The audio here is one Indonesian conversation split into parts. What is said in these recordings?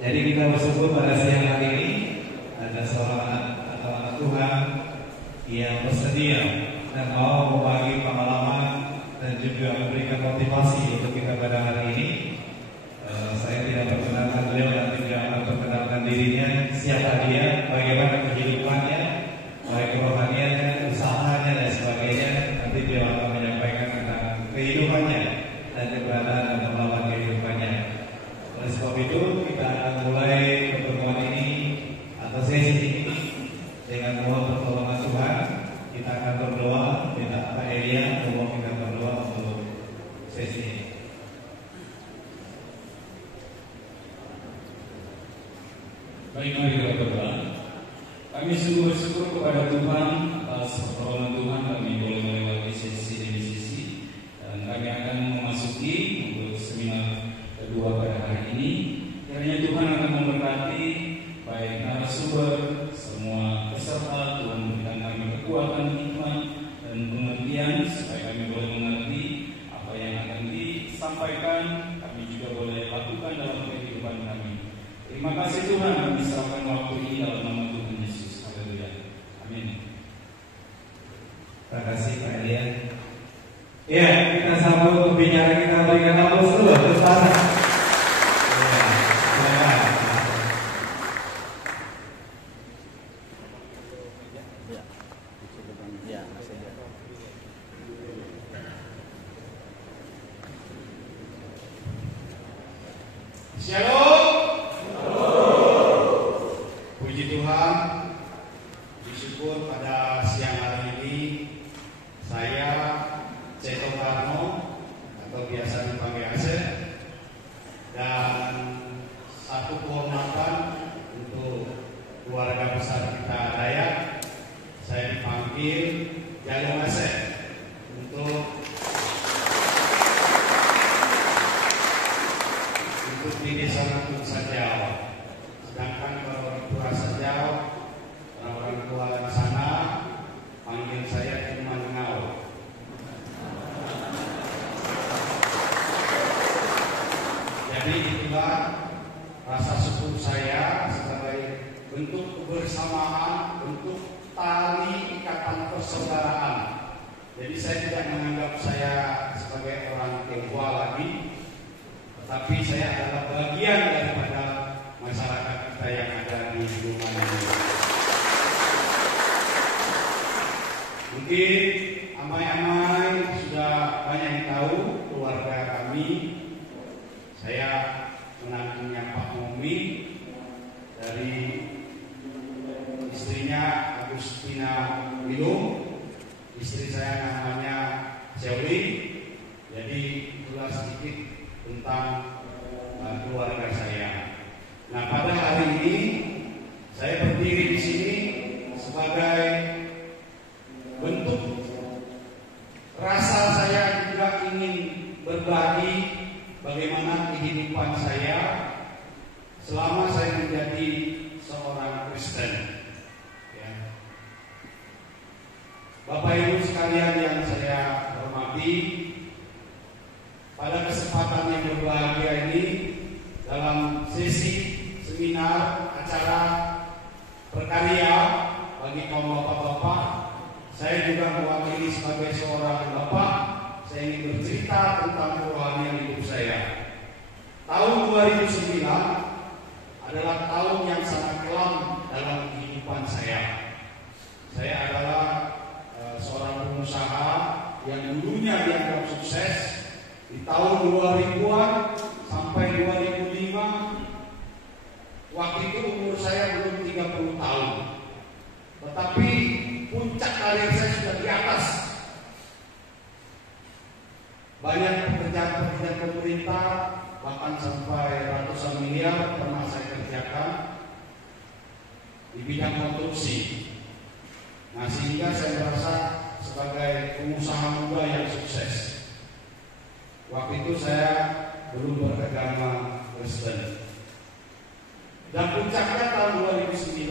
Jadi kita bersyukur pada siang hari ini ada seorang atau anak Tuhan yang bersedia dan mau berbagi pengalaman dan juga memberikan motivasi untuk kita pada hari ini. Saya tidak perkenalkan beliau dan tidak memperkenalkan dirinya, siapa dia, bagaimana kehidupannya, baik kerohaniannya, usahanya dan sebagainya. Nanti beliau akan menyampaikan tentang kehidupannya dan keberadaan dan pengalaman kehidupannya. Oleh sebab itu kita akan mulai pertemuan ini atau sesi ini dengan mohon pertolongan Tuhan. Kita akan berdoa, minta Pak Elia mohon kita berdoa untuk sesi ini. Baik, mari kita berdoa. Kami sungguh bersyukur kepada Tuhan atas pertolongan Tuhan kami boleh melewati sesi demi sesi, dan kami akan memasuki untuk seminar kedua pada hari ini. Kiranya Tuhan akan memberkati baik narasumber, semua peserta. Tuhan memberikan kami kekuatan iman dan pengertian supaya kami boleh mengerti apa yang akan disampaikan, kami juga boleh lakukan dalam kehidupan kami. Terima kasih Tuhan, kami serahkan waktu ini dalam nama Tuhan Yesus. Haleluya. Amin. Terima kasih Pak Elia. Ya, kita sambut pembicara kita, berikan aplaus dulu terus pasang. Shalom. Puji Tuhan, bersyukur pada siang hari ini saya Ceto Karno atau biasa dipanggil Asep, dan satu kehormatan untuk keluarga besar kita Dayak, saya dipanggil Jalung Asep untuk di desa Natung Sajau. Sedangkan kalau di Pura Sajau, orang-orang tua di sana panggil saya cuma Ngau. Jadi itulah rasa syukur saya sebagai bentuk kebersamaan, bentuk tali ikatan persaudaraan. Jadi saya tidak menganggap saya sebagai orang Tionghoa lagi, tetapi saya adalah bagian daripada masyarakat kita yang ada di rumah ini. Mungkin amai-amai sudah banyak yang tahu keluarga kami. Saya menantunya Pak Mumi, dari istrinya Agustina Wilung, istri saya namanya Ceuli. Jadi itulah sedikit tentang keluarga saya. Nah, pada hari ini saya berdiri di sini sebagai bentuk rasa saya juga ingin berbagi bagaimana kehidupan saya selama saya menjadi seorang Kristen. Ya. Bapak Ibu sekalian yang saya hormati, pada kesempatan yang berbahagia ini, dalam sesi seminar acara berkarya bagi kaum bapak-bapak, saya juga mewakili sebagai seorang bapak. Saya ingin bercerita tentang kerohanian hidup saya. Tahun 2009 adalah tahun yang sangat kelam dalam kehidupan saya. Saya adalah seorang pengusaha yang dulunya dianggap sukses. Di tahun 2000-an sampai 2005, waktu itu umur saya belum 30 tahun. Tetapi puncak karir saya sudah di atas. Banyak pekerjaan-pekerjaan pemerintah, bahkan sampai ratusan miliar pernah saya kerjakan di bidang konstruksi. Nah, sehingga saya merasa sebagai pengusaha muda yang sukses. Waktu itu saya belum beragama Kristen. Dan puncaknya tahun 2009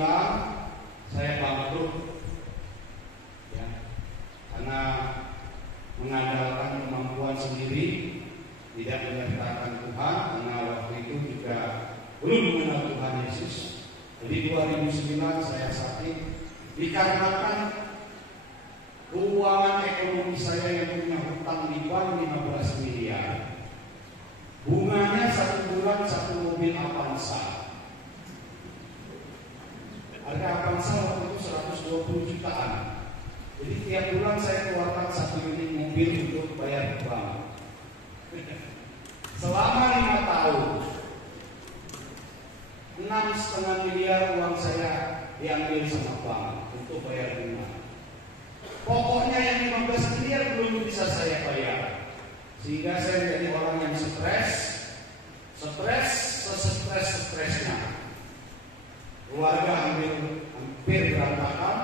saya bangkrut, ya, karena mengandalkan kemampuan sendiri, tidak menyertakan Tuhan, karena waktu itu juga belum mengenal Tuhan Yesus. Jadi 2009 saya sakit dikarenakan keuangan ekonomi saya yang punya hutang di bank 15 miliar. Bunganya 1 bulan 1 mobil Avanza. Harga Avanza waktu itu 120 jutaan. Jadi tiap bulan saya keluarkan 1 unit mobil untuk bayar bank. Selama 5 tahun 6,5 miliar uang saya diambil sama bank untuk bayar bunga. Pokoknya yang 15 miliar belum bisa saya bayar. Sehingga saya menjadi orang yang stres-stresnya. Keluarga hampir berantakan.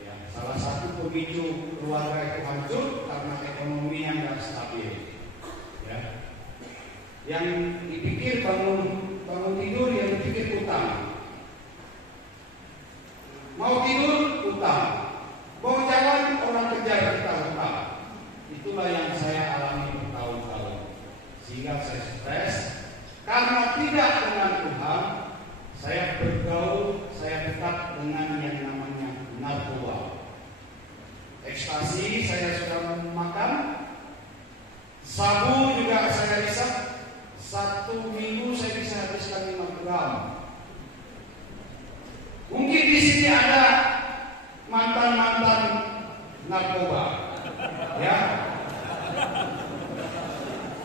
Ya, salah satu pemicu keluarga itu hancur karena ekonomi yang tidak stabil. Ya. Yang dipikir bangun tidur, yang dipikir utang. Mau tidur utang, mau jalan orang kejar kita utang. Itulah yang saya alami bertahun-tahun. Sehingga saya stres karena tidak dengan Tuhan. Saya bergaul, saya dekat dengan yang namanya narkoba. Ekstasi saya sudah makan, sabu juga saya isap. 1 minggu saya bisa habiskan 5 gram. Mungkin di sini ada mantan-mantan narkoba, ya.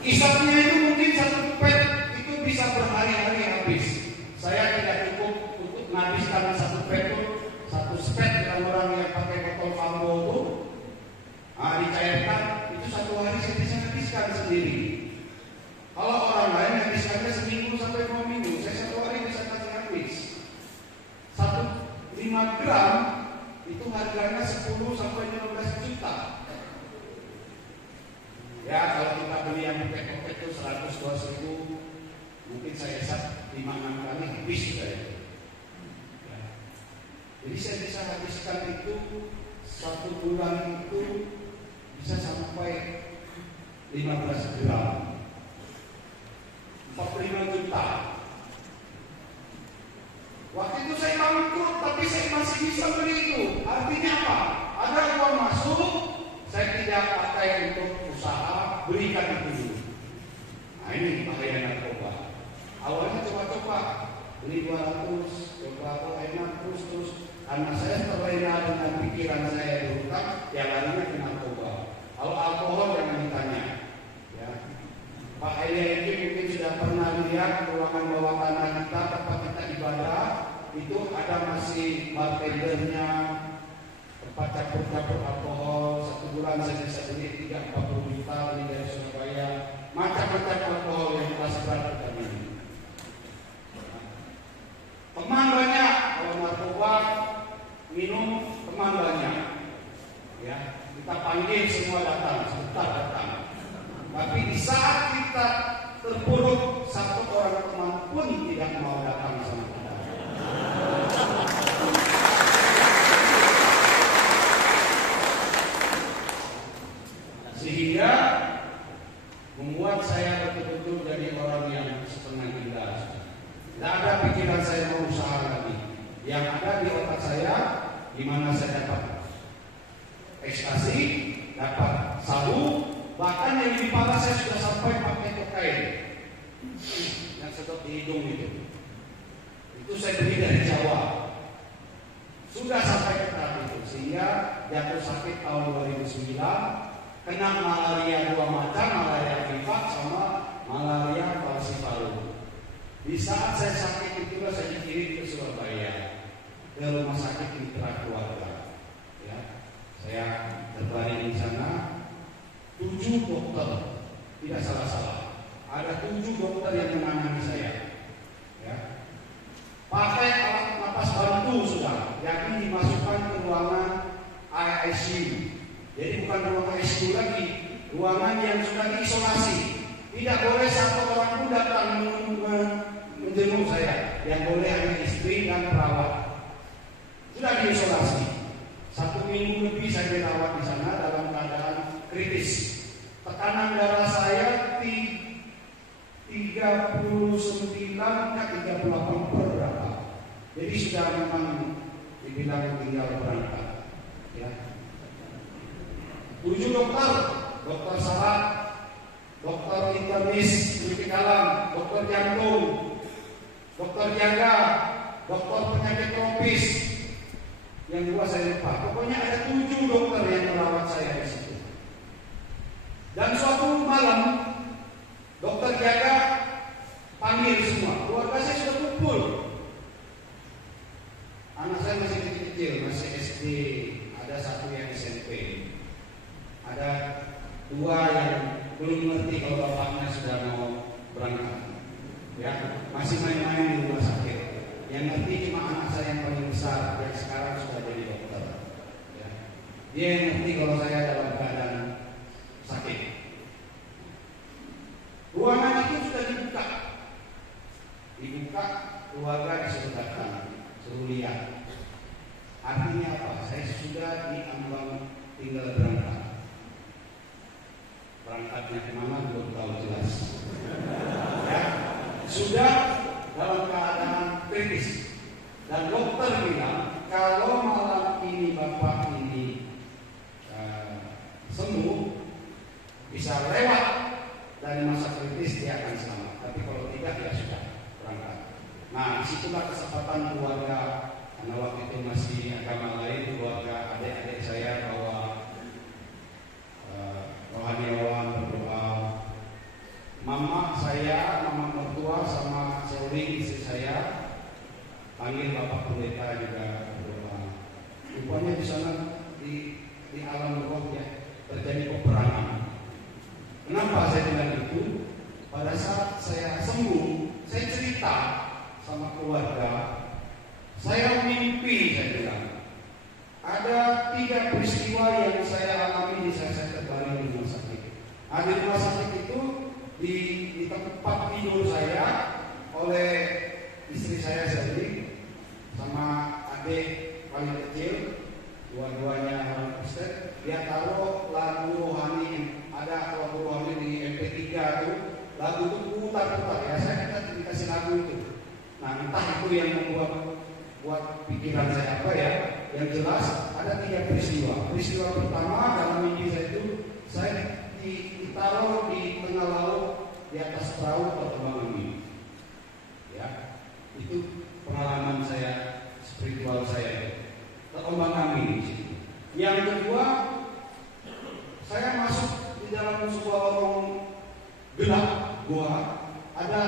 Isapnya itu mungkin 1 pet itu bisa berhari-hari habis. Saya tidak cukup untuk menghabiskan 1 pet itu, 1 spek dengan orang yang pakai botol Fambo itu, dicairkan itu 1 hari saya bisa habiskan sendiri. Kalau orang lain habiskannya seminggu sampai 2 minggu, saya 1 hari bisa kasih habis. 5 gram itu harganya 10 sampai 15 juta. Ya, kalau kita beli yang paket itu 100-200 ribu, mungkin saya hisap 5-6 kali habis sudah itu. Ya. Jadi saya bisa habiskan itu 1 bulan itu bisa sampai 15 gram, 45 juta. Waktu itu saya bangkrut, tapi saya masih bisa beli itu. Artinya apa? Ada uang masuk, saya tidak pakai untuk usaha, belikan itu dulu. Nah, ini bahaya narkoba. Awalnya coba-coba beli 200, coba enak terus. Karena saya terlena dengan pikiran saya berhutang, ya larinya ke narkoba. Kalau alkohol jangan ditanya. Ya. Pak Elia ini mungkin sudah pernah lihat ruangan bawah tanah kita, tempat kita ibadah, itu ada masih bartendernya, tempat campur-campur alkohol. 1 bulan saya bisa beli 30-40 juta ini dari Surabaya. Macam-macam alkohol yang kelas berat kita minum. Teman banyak, kalau narkoba minum teman banyak. Ya, kita panggil semua datang, sebentar datang. Tapi di saat kita terpuruk, 1 orang teman pun tidak mau datang sama kita. Sehingga membuat saya betul-betul jadi orang yang setengah gila. Tidak ada pikiran saya mau usaha lagi. Yang ada di otak saya, di mana saya dapat ekstasi, dapat sabu, bahkan yang di kepala saya sudah sampai pakai kokain yang sedot di hidung itu. Itu saya beli dari Jawa. Sudah sampai ke tahap itu, sehingga jatuh sakit tahun 2009, kena malaria 2 macam, malaria vivax sama malaria falciparum. Di saat saya sakit itulah saya dikirim ke Surabaya, ke rumah sakit mitra keluarga. Ya. Saya terbaring di sana, 7 dokter, tidak salah-salah. Ada 7 dokter yang menangani saya. Ya. Pakai alat napas bantu sudah, jadi dimasukkan ke ruangan ICU. Jadi bukan ruangan ICU lagi, ruangan yang sudah diisolasi. Tidak boleh satu orang pun datang menjenguk saya. Yang boleh hanya istri dan perawat. Sudah diisolasi. 1 minggu lebih saya dirawat di sana dalam keadaan kritis. Tekanan darah saya 39 ke 38 per berapa. Jadi sudah memang dibilang tinggal berangkat. Ya. 7 dokter, dokter saraf, dokter internis, penyakit dalam, dokter jantung, dokter jaga, dokter penyakit tropis. Yang 2 saya lupa. Pokoknya ada 7 dokter yang merawat saya di situ. Dan suatu malam dokter jaga panggil semua. Keluarga saya sudah kumpul. Anak saya masih kecil-kecil, masih SD. Ada 1 yang SMP. Ada 2 yang belum ngerti kalau bapaknya sudah mau berangkat. Ya, masih main-main di rumah sakit. Yang ngerti cuma anak saya yang paling besar, yang sekarang sudah jadi dokter. Ya. Dia yang ngerti kalau saya dalam keadaan sakit. Ruangan itu sudah dibuka. Dibuka, keluarga disuruh datang, suruh lihat. Artinya apa? Saya sudah diambang tinggal berangkat. Berangkatnya kemana belum tahu jelas. Ya, sudah dalam keadaan kritis. Dan dokter bilang kalau malam ini bapak ini sembuh, bisa lewat dari masa kritis, dia akan selamat. Tapi kalau tidak, ya sudah berangkat. Nah, disitulah kesempatan keluarga. Karena waktu itu masih agama lain, keluarga adik-adik saya bawa rohaniawan berdoa. Mama saya, mama mertua sama Sewing istri saya panggil bapak pendeta juga berdoa. Rupanya di sana di alam roh ya terjadi peperangan. Kenapa saya bilang itu? Pada saat saya sembuh, saya cerita sama keluarga. Saya mimpi, saya bilang. Ada 3 peristiwa yang saya alami di saat saya terbaring di rumah sakit. Di rumah sakit itu di tempat tidur saya oleh istri saya sendiri sama adik paling kecil, dua-duanya orang Kristen. Dia taruh lagu rohani, ada lagu rohani di MP3 itu, lagu itu putar-putar ya. Saya dikasih lagu itu. Nah, entah itu yang buat pikiran saya apa ya. Yang jelas ada 3 peristiwa. Peristiwa pertama dalam mimpi saya itu, saya ditaruh di tengah laut di atas perahu terbang angin. Ya, itu pengalaman saya spiritual saya. Terombang ambing di situ. Yang kedua, saya masuk di dalam sebuah lorong gelap gua, ada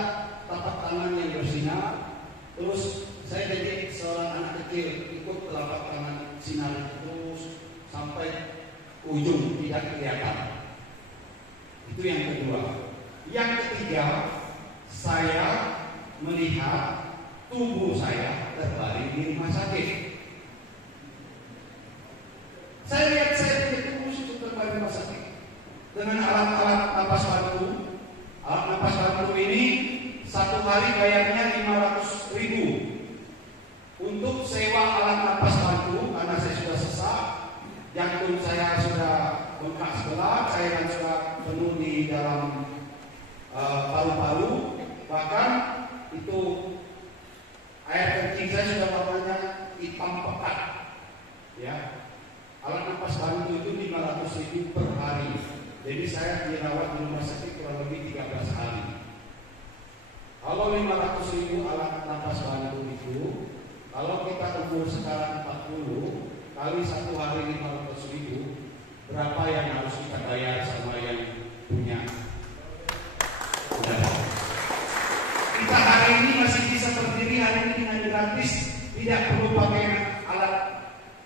tapak tangan yang bersinar. Terus saya jadi seorang anak kecil ikut telapak tangan sinar terus sampai ujung tidak kelihatan. Itu yang kedua. Yang ketiga, saya melihat tubuh saya terbaring di rumah sakit. Saya lihat saya punya tubuh itu terbaring di rumah sakit dengan alat-alat napas bantu. Alat napas bantu ini 1 hari bayarnya 500.000. Untuk sewa alat napas bantu karena saya sudah sesak, jantung saya sudah bengkak sebelah, cairan sudah penuh di dalam paru-paru, bahkan itu air kencing saya sudah warnanya hitam pekat. Ya, alat napas bantu itu 500.000 per hari. Jadi saya dirawat di rumah sakit kurang lebih 13 hari. Kalau 500.000 alat napas bantu itu, kalau kita umur sekarang 40 kali 1 hari 500.000, berapa yang harus kita bayar sama yang punya? Kita hari ini masih bisa berdiri hari ini dengan gratis, tidak perlu pakai alat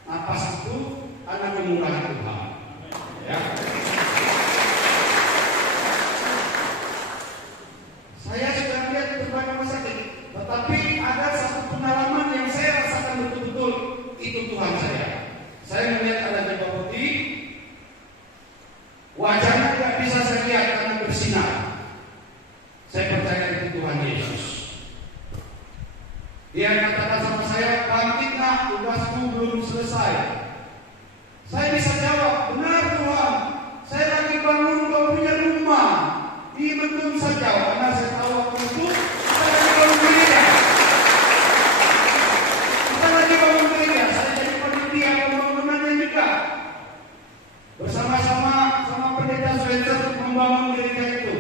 napas itu, karena kemurahan Tuhan. Ya. Saya sudah lihat berbagai rumah sakit, tetapi ada satu pengalaman yang saya rasakan betul-betul, itu Tuhan saya. Saya melihat ada jubah putih, wajahnya tidak bisa saya lihat karena bersinar. Saya percaya itu Tuhan Yesus. Dia katakan sama saya, bangkit nak, tugasmu belum selesai. Saya bisa jawab, benar Tuhan, saya lagi bangun kau punya rumah, dibendung saja, karena saya tahu waktu itu saya lagi bangun gereja. Kita lagi bangun gereja, saya jadi panitia pembangunannya juga. Bersama-sama sama pendeta Spencer membangun gereja itu.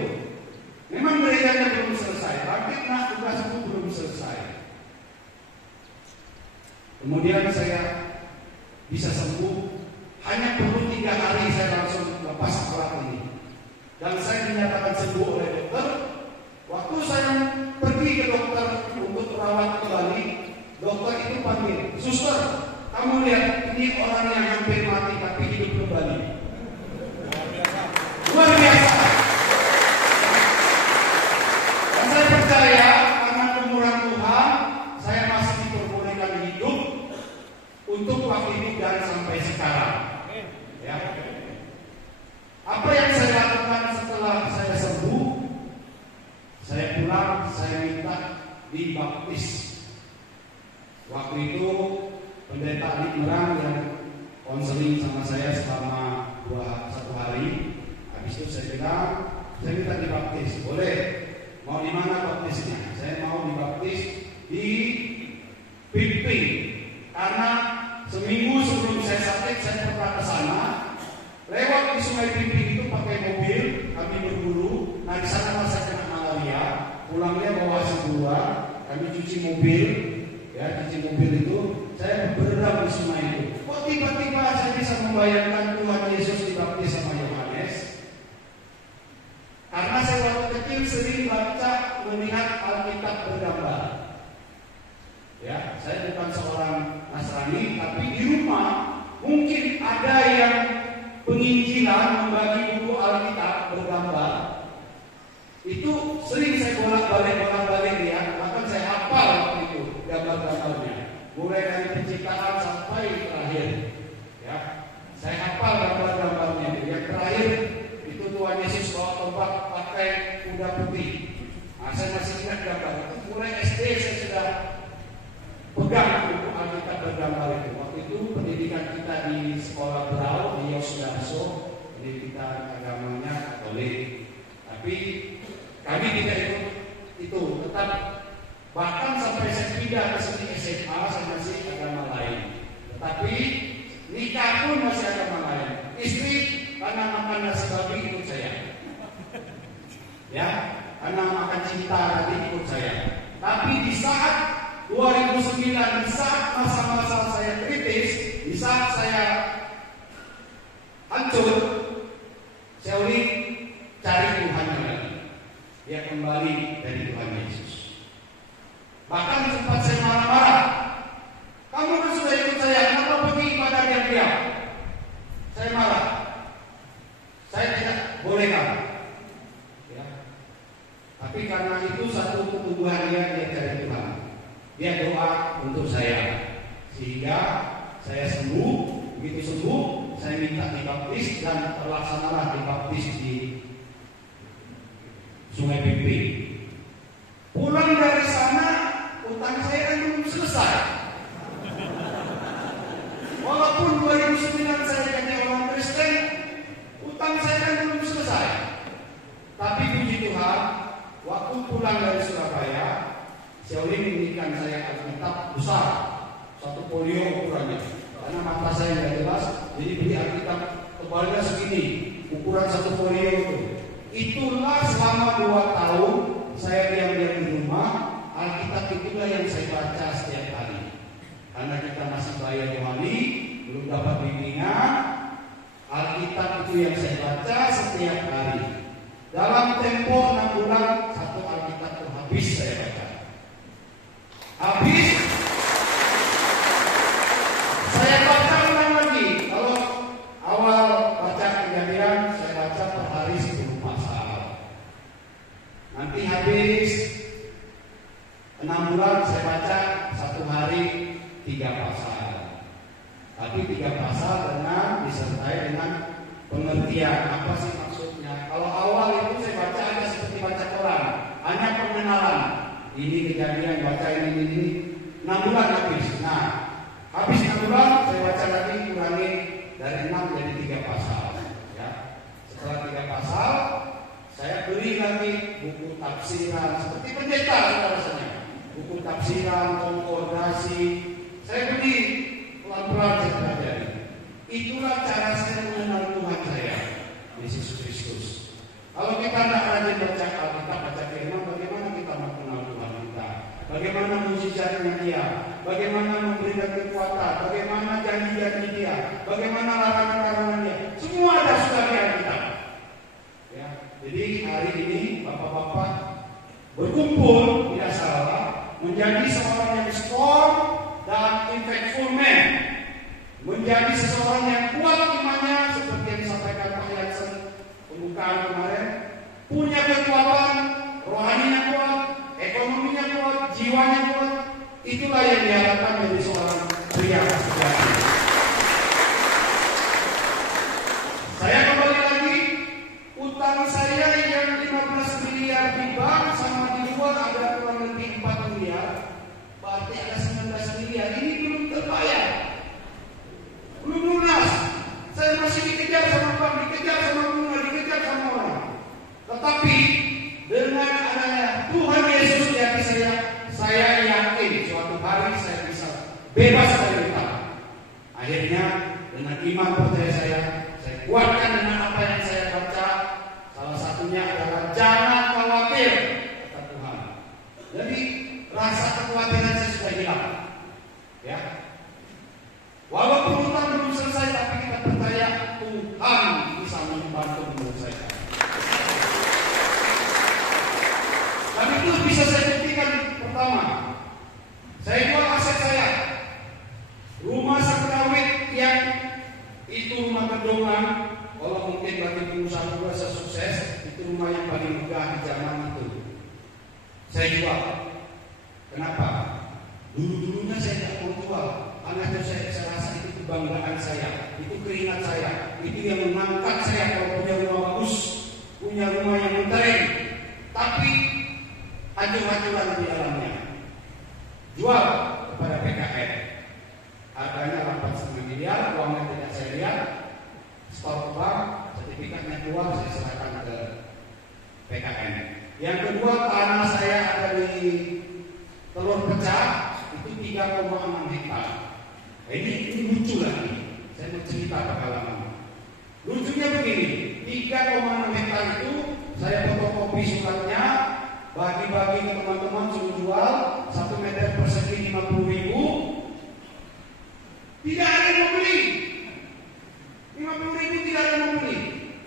Memang gerejanya belum selesai, bangkit nak, tugasmu belum selesai. Kemudian saya bisa sembuh. Hanya perlu 3 hari saya langsung lepas alat ini. Dan saya dinyatakan sembuh oleh dokter. Waktu saya pergi ke dokter untuk merawat kembali, dokter itu panggil, suster, kamu lihat ini orang yang hampir mati tapi hidup kembali. Luar biasa. Dan saya percaya karena kemurahan Tuhan, saya masih diperbolehkan hidup untuk waktu ini dan sampai sekarang. Ya. Apa yang saya lakukan setelah saya sembuh? Saya pulang, saya minta dibaptis. Waktu itu pendeta Adik Merang yang konseling sama saya selama 1 hari. Habis itu saya bilang, saya minta dibaptis. Boleh? Mau di mana baptisnya? Saya mau dibaptis di Pimping. Karena seminggu sebelum saya sakit, saya pernah ke sana. Lewat di Sungai Pimping itu pakai mobil, kami berburu. Nah di sana saya kena malaria. Pulangnya bawa sebuah, kami cuci mobil. Ya, cuci mobil itu, saya berendam di sungai itu. Kok tiba-tiba saya bisa membayangkan Tuhan Yesus dibaptis sama Yohanes? Karena saya waktu kecil sering baca melihat Alkitab bergambar. Ya, saya bukan seorang Nasrani, tapi di rumah mungkin ada yang penginjilan membagi buku Alkitab bergambar. Itu sering saya bolak-balik ya, bahkan saya hafal waktu itu gambar-gambarnya, mulai dari penciptaan sampai terakhir. Ya, saya hafal gambar-gambarnya. Yang terakhir itu Tuhan Yesus bawa tombak pakai kuda putih. Nah, saya masih ingat gambar itu. Mulai SD saya sudah pegang buku Alkitab bergambar itu. Waktu itu pendidikan kita di sekolah Brau di Yosdarso, pendidikan agamanya Katolik. Tapi kami tidak ikut itu, tetap bahkan sampai saya pindah ke sini SMA saya masih agama lain. Tetapi nikah pun masih agama lain. Istri karena makan nasi babi ikut saya. Ya, karena makan cinta tadi ikut saya. Tapi di saat 2009, di saat masa-masa saya kritis, di saat saya hancur, Shaoli cari Tuhan lagi. Dia kembali dari Tuhan Yesus. Bahkan sempat saya marah-marah. Kamu kan sudah ikut saya, kenapa pergi ibadah diam-diam? Saya marah. Saya tidak bolehkan. Ya. Tapi karena itu satu keteguhan dia cari Tuhan. Dia doa untuk saya, sehingga saya sembuh. Begitu sembuh, saya minta dibaptis dan terlaksanalah dibaptis di Sungai Pimping. Pulang dari sana, utang saya kan belum selesai. Walaupun 2009 saya jadi orang Kristen, utang saya kan belum selesai. Tapi puji Tuhan, waktu pulang dari Surabaya, Shaoli memberikan saya Alkitab besar, 1 folio ukurannya. Karena mata saya tidak jelas, jadi beli Alkitab tebalnya segini, ukuran 1 folio itu. Itulah selama 2 tahun saya diam-diam di rumah. Alkitab itulah yang saya baca setiap hari. Karena kita masih bayar rohani, belum dapat bimbingan. Alkitab itu yang saya baca setiap hari. Dalam tempo 6 bulan, 1 Alkitab itu habis saya baca. Habis, saya baca ulang lagi. Kalau pasal dengan disertai dengan pengertian apa sih maksudnya. Kalau awal itu saya baca ada seperti baca Quran, hanya pengenalan. Ini kejadian baca ini 6 bulan habis. Nah, habis 6 bulan saya baca lagi, kurangi dari 6 jadi 3 pasal. Ya. Setelah 3 pasal, saya beli lagi buku tafsiran seperti pendeta rasanya. Buku tafsiran, konkordasi, saya beli pelan-pelan saya pelajari. Itulah cara saya mengenal Tuhan saya, Yesus Kristus. Kalau kita tidak rajin baca Alkitab, baca firman, bagaimana kita mengenal Tuhan kita? Bagaimana mujizatnya Dia? Bagaimana memberikan kekuatan? Bagaimana janji-janji Dia? Bagaimana larangan-larangan Dia? Semua ada sudah di Alkitab. Ya, jadi hari ini bapak-bapak berkumpul tidak salah menjadi seorang yang strong dan impactful man, menjadi seseorang yang kuat imannya seperti yang disampaikan Pak Yansen pembukaan kemarin, punya kekuatan rohaninya kuat, ekonominya kuat, jiwanya kuat. Itulah yang diharapkan dari seorang pria sejati. Saya kembali lagi, utang saya yang 15 miliar di bank sama di luar ada kurang lebih 4 miliar, berarti ada 19 miliar. Ini belum terbayar, belum lunas. Saya masih dikejar sama bank, dikejar sama bunga, dikejar sama orang. Tetapi dengan adanya Tuhan Yesus di hati saya yakin suatu hari saya bisa bebas dari utang. Akhirnya dengan iman percaya saya kuatkan dengan apa yang saya baca. Salah satunya adalah jangan khawatir, kata Tuhan. Jadi rasa kekhawatiran saya sudah hilang. Ya. Walaupun utang belum selesai, tapi kita percaya Tuhan bisa membantu menyelesaikan. Dan itu bisa saya buktikan. Pertama, saya jual aset saya, rumah sawit yang itu rumah gedongan. Kalau mungkin bagi pengusaha sukses, itu rumah yang paling megah di zaman itu. Saya jual. Kenapa? Dulu-dulunya saya tidak mau jual. Karena saya rasa itu kebanggaan saya, itu keringat saya, itu yang mengangkat saya kalau punya rumah bagus, punya rumah yang mentereng. Tapi hancur-hancuran di dalamnya. Jual kepada PKN. Harganya 4,5 miliar, uangnya tidak saya lihat. Stor bank, sertifikatnya keluar, saya serahkan ke PKN. Yang kedua, tanah saya ada di Telur Pecah, itu 3,6 hektar. Ini lucu lagi. Saya mau cerita pengalaman. Lucunya begini, 3,6 hektar itu saya fotokopi suratnya, bagi-bagi ke teman-teman, suruh jual 1 meter persegi 50.000. Tidak ada yang mau beli. 50.000 tidak ada yang mau beli.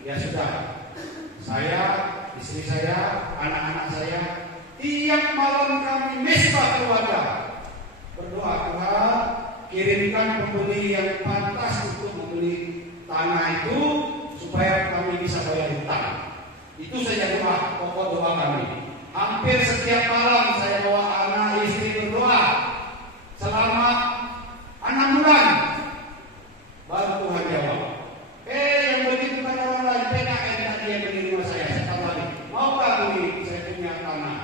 Ya sudah, saya, istri saya, anak-anak saya, tiap malam kami mesbah keluarga berdoa, Tuhan kirimkan pembeli yang pantas untuk membeli tanah itu supaya kami bisa bayar hutang. Itu saja doa, pokok doa kami. Hampir setiap malam saya bawa anak istri berdoa selama 6 bulan. Baru Tuhan jawab. Yang beli bukan orang lain, PKN tadi yang beli rumah saya. Saya tawari, maukah beli? Saya punya tanah.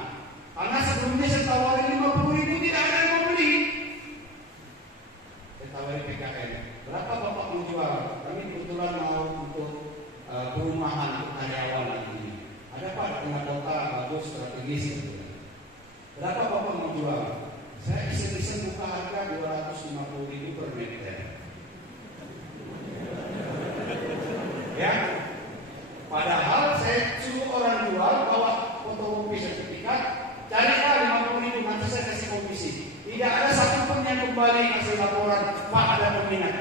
Karena sebelumnya saya tawari 50.000, tidak ada yang mau beli. Saya tawari PKN. Berapa Bapak mau jual? Kami kebetulan mau untuk perumahan untuk karyawan lagi. Ada Pak, tengah kota bagus, strategis. Berapa Bapak mau jual? Saya iseng-iseng buka harga 250.000 per meter. Ya, padahal saya suruh orang jual bawa fotokopi sertifikat, carilah 50.000, nanti saya kasih komisi. Tidak ada satupun yang kembali kasih laporan, Pak ada peminat.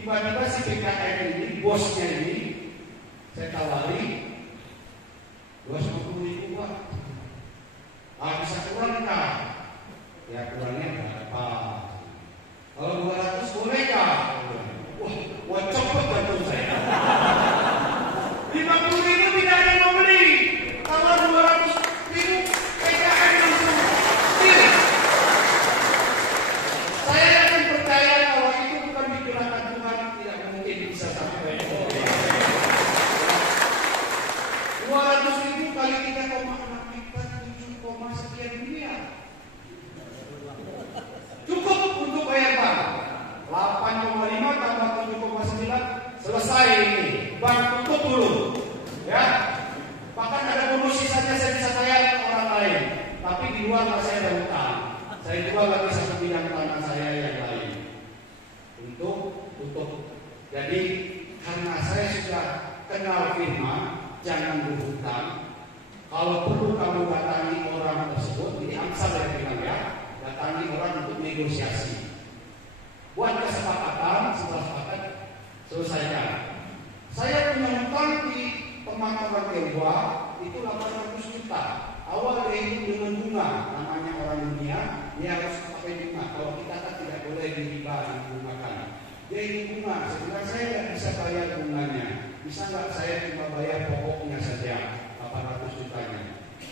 Tiba-tiba si PKN ini, bosnya ini, saya tawari 250.000 Pak. Bisa kurang kah? Ya kurangnya berapa? Kalau 200 boleh kah? Wah cepet jantung saya. 50.000 tidak ada yang mau beli. Kalau 200.000 PKN langsung kirim. Saya yakin percaya bahwa itu bukan digunakan Tuhan tidak selesai ini, bang tutup dulu, ya. Bahkan ada bonus sisanya saya bisa bayar ke orang lain, tapi di luar saya ada hutang. Saya jual lagi satu bidang tanah saya yang lain untuk tutup. Jadi karena saya sudah kenal firman, jangan berhutang. Kalau perlu kamu datangi orang tersebut, ini Amsal yang bilang ya, datangi orang untuk negosiasi. Buat kesepakatan, setelah sepakat, selesaikan. Saya punya hutang di pemakaman Tionghoa itu 800 juta. Awal dia itu dengan bunga, namanya orang dunia, dia harus pakai bunga. Kalau kita kan tidak boleh diriba, dibungakan. Dia ini bunga, sebenarnya saya tidak bisa bayar bunganya. Bisa nggak saya cuma bayar pokoknya saja, 800 jutanya.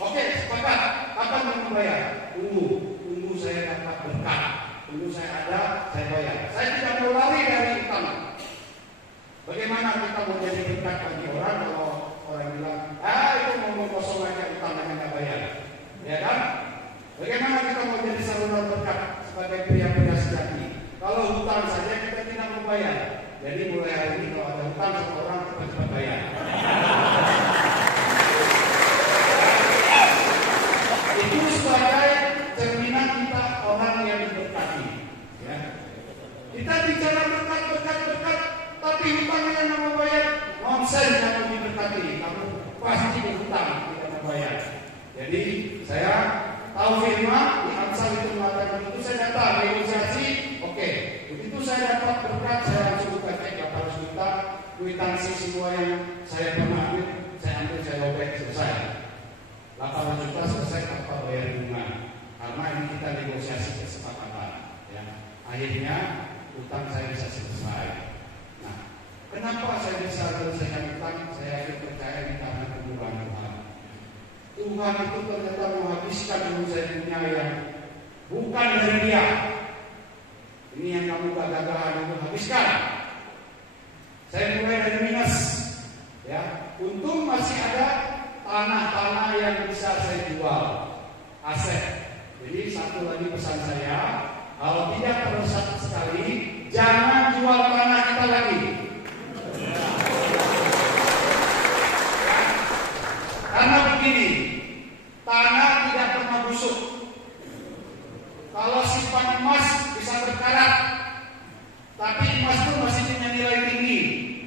Oke, sepakat. Kapan mau membayar? Tunggu saya dapat berkah. Tunggu saya ada, saya bayar. Saya tidak mau lari dari utang. Bagaimana kita mau jadi berkat bagi orang kalau orang bilang, itu mau kosong aja utangnya nggak bayar, ya kan? Bagaimana kita mau jadi saluran berkat sebagai pria-pria sejati? Kalau hutang saja kita tidak mau bayar. Jadi mulai hari ini kalau ada hutang sama orang cepat-cepat bayar. Itu sebagai cerminan kita orang yang diberkati. Ya. Kita bicara berkat, tapi hutangnya yang mau bayar, nonsen kamu diberkati. Kamu pasti berhutang tidak mau bayar. Jadi saya tahu firman di Amsal itu mengatakan itu saya datang negosiasi, oke. Begitu saya dapat berkat, saya langsung pakai 800 juta, kwitansi semua yang saya pernah ambil, saya robek, selesai. 800 juta selesai tanpa bayar bunga. Karena ini kita negosiasi kesepakatan. Ya. Akhirnya utang saya bisa selesai. Nah, kenapa saya bisa selesaikan utang? Saya percaya ini karena kemurahan Tuhan. Tuhan itu ternyata menghabiskan yang saya punya yang bukan dari Dia. Ini yang kamu gagah-gagahan itu habiskan. Saya mulai dari minus, ya. Untung masih ada tanah-tanah yang bisa saya jual, aset. Jadi satu lagi pesan saya, kalau tidak terusak sekali, jangan jual tanah kita lagi. Karena begini, tanah tidak pernah busuk. Kalau simpan emas bisa berkarat, tapi emas itu masih punya nilai tinggi.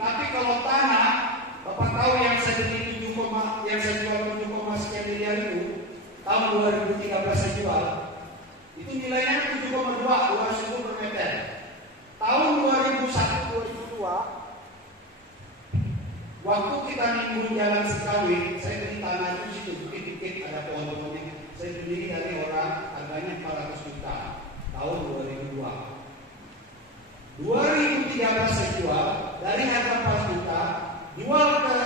Tapi kalau tanah, Bapak tahu yang saya beli yang saya jual 7, sekian miliar itu tahun 2013 saya jual, itu nilainya 7,2 per meter. Tahun 2001-2002 waktu kita nimbun jalan Sekawi, saya beli tanah itu situ dikit-dikit ada pohon-pohonnya. Saya beli dari orang harganya 400 juta tahun 2002. 2013 saya jual dari harga 400 juta, jual ke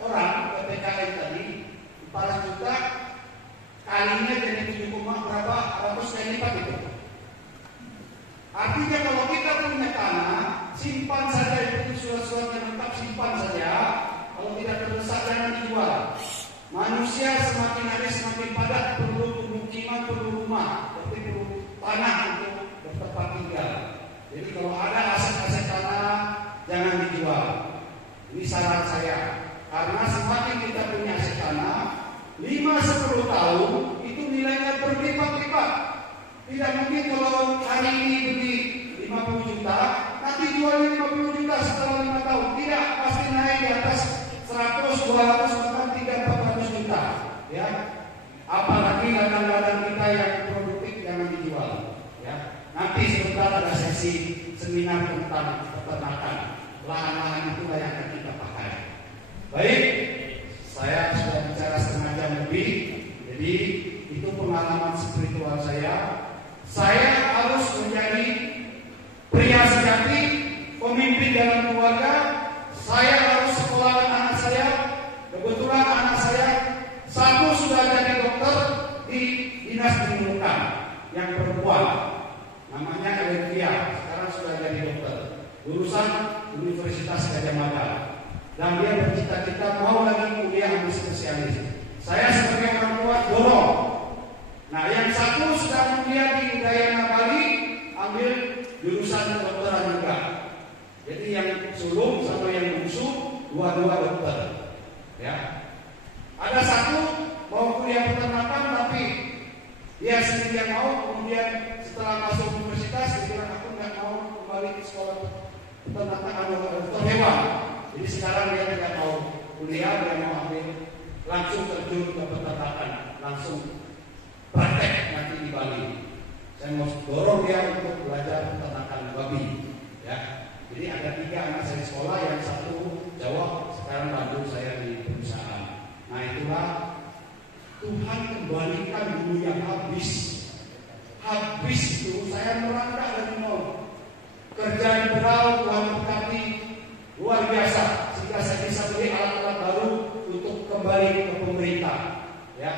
orang ke PKN tadi 400 juta kalinya jadi 7, berapa ratus kali lipat itu. Artinya kalau kita punya tanah, simpan saja itu surat-surat yang lengkap, simpan saja. Kalau tidak terdesak jangan dijual. Manusia semakin hari semakin padat, perlu pemukiman, perlu rumah, tapi perlu tanah untuk bertempat tinggal. Jadi kalau ada aset-aset tanah jangan dijual. Ini saran saya. Karena semakin kita punya aset tanah, 5-10 tahun itu nilainya berlipat-lipat. Tidak mungkin kalau hari ini beli 50 juta, nanti jualnya 50 juta setelah 5 tahun. Tidak, pasti naik di atas 100, 200, bahkan 300-400 juta. Ya, apalagi ladang-ladang kita yang produktif jangan dijual. Ya, nanti sebentar ada sesi seminar tentang peternakan. Lahan-lahan itulah yang akan kita pakai. Baik, saya sudah bicara setengah jam lebih, jadi itu pengalaman spiritual saya. Saya harus menjadi pria sejati, pemimpin dalam keluarga. Saya harus sekolahkan anak saya. Kebetulan anak saya satu sudah jadi dokter di dinas pendidikan yang perempuan, namanya Elvia, sekarang sudah jadi dokter, lulusan Universitas Gadjah Mada. Dan dia bercita-cita mau lagi kuliah ambil spesialis. Saya sebagai orang tua dorong. Nah, yang satu sedang kuliah di Udayana Bali, ambil jurusan kedokteran juga. Jadi yang sulung sama yang bungsu dua-dua dokter. Ya. Ada satu mau kuliah peternakan tapi dia sendiri yang mau, kemudian setelah masuk universitas dia bilang aku nggak mau kembali ke sekolah peternakan atau dokter hewan. Jadi sekarang dia tidak mau kuliah, dia mau ambil langsung terjun ke peternakan, langsung praktek nanti di Bali. Saya mau dorong dia untuk belajar peternakan babi. Ya. Jadi ada 3 anak saya di sekolah, yang satu Jawa, sekarang bantu saya di perusahaan. Nah itulah Tuhan kembalikan dulu yang habis itu saya merangkak dari nol. Kerjaan beral Tuhan berkati luar biasa sehingga saya bisa beli alat-alat baru untuk kembali ke pemerintah. Ya,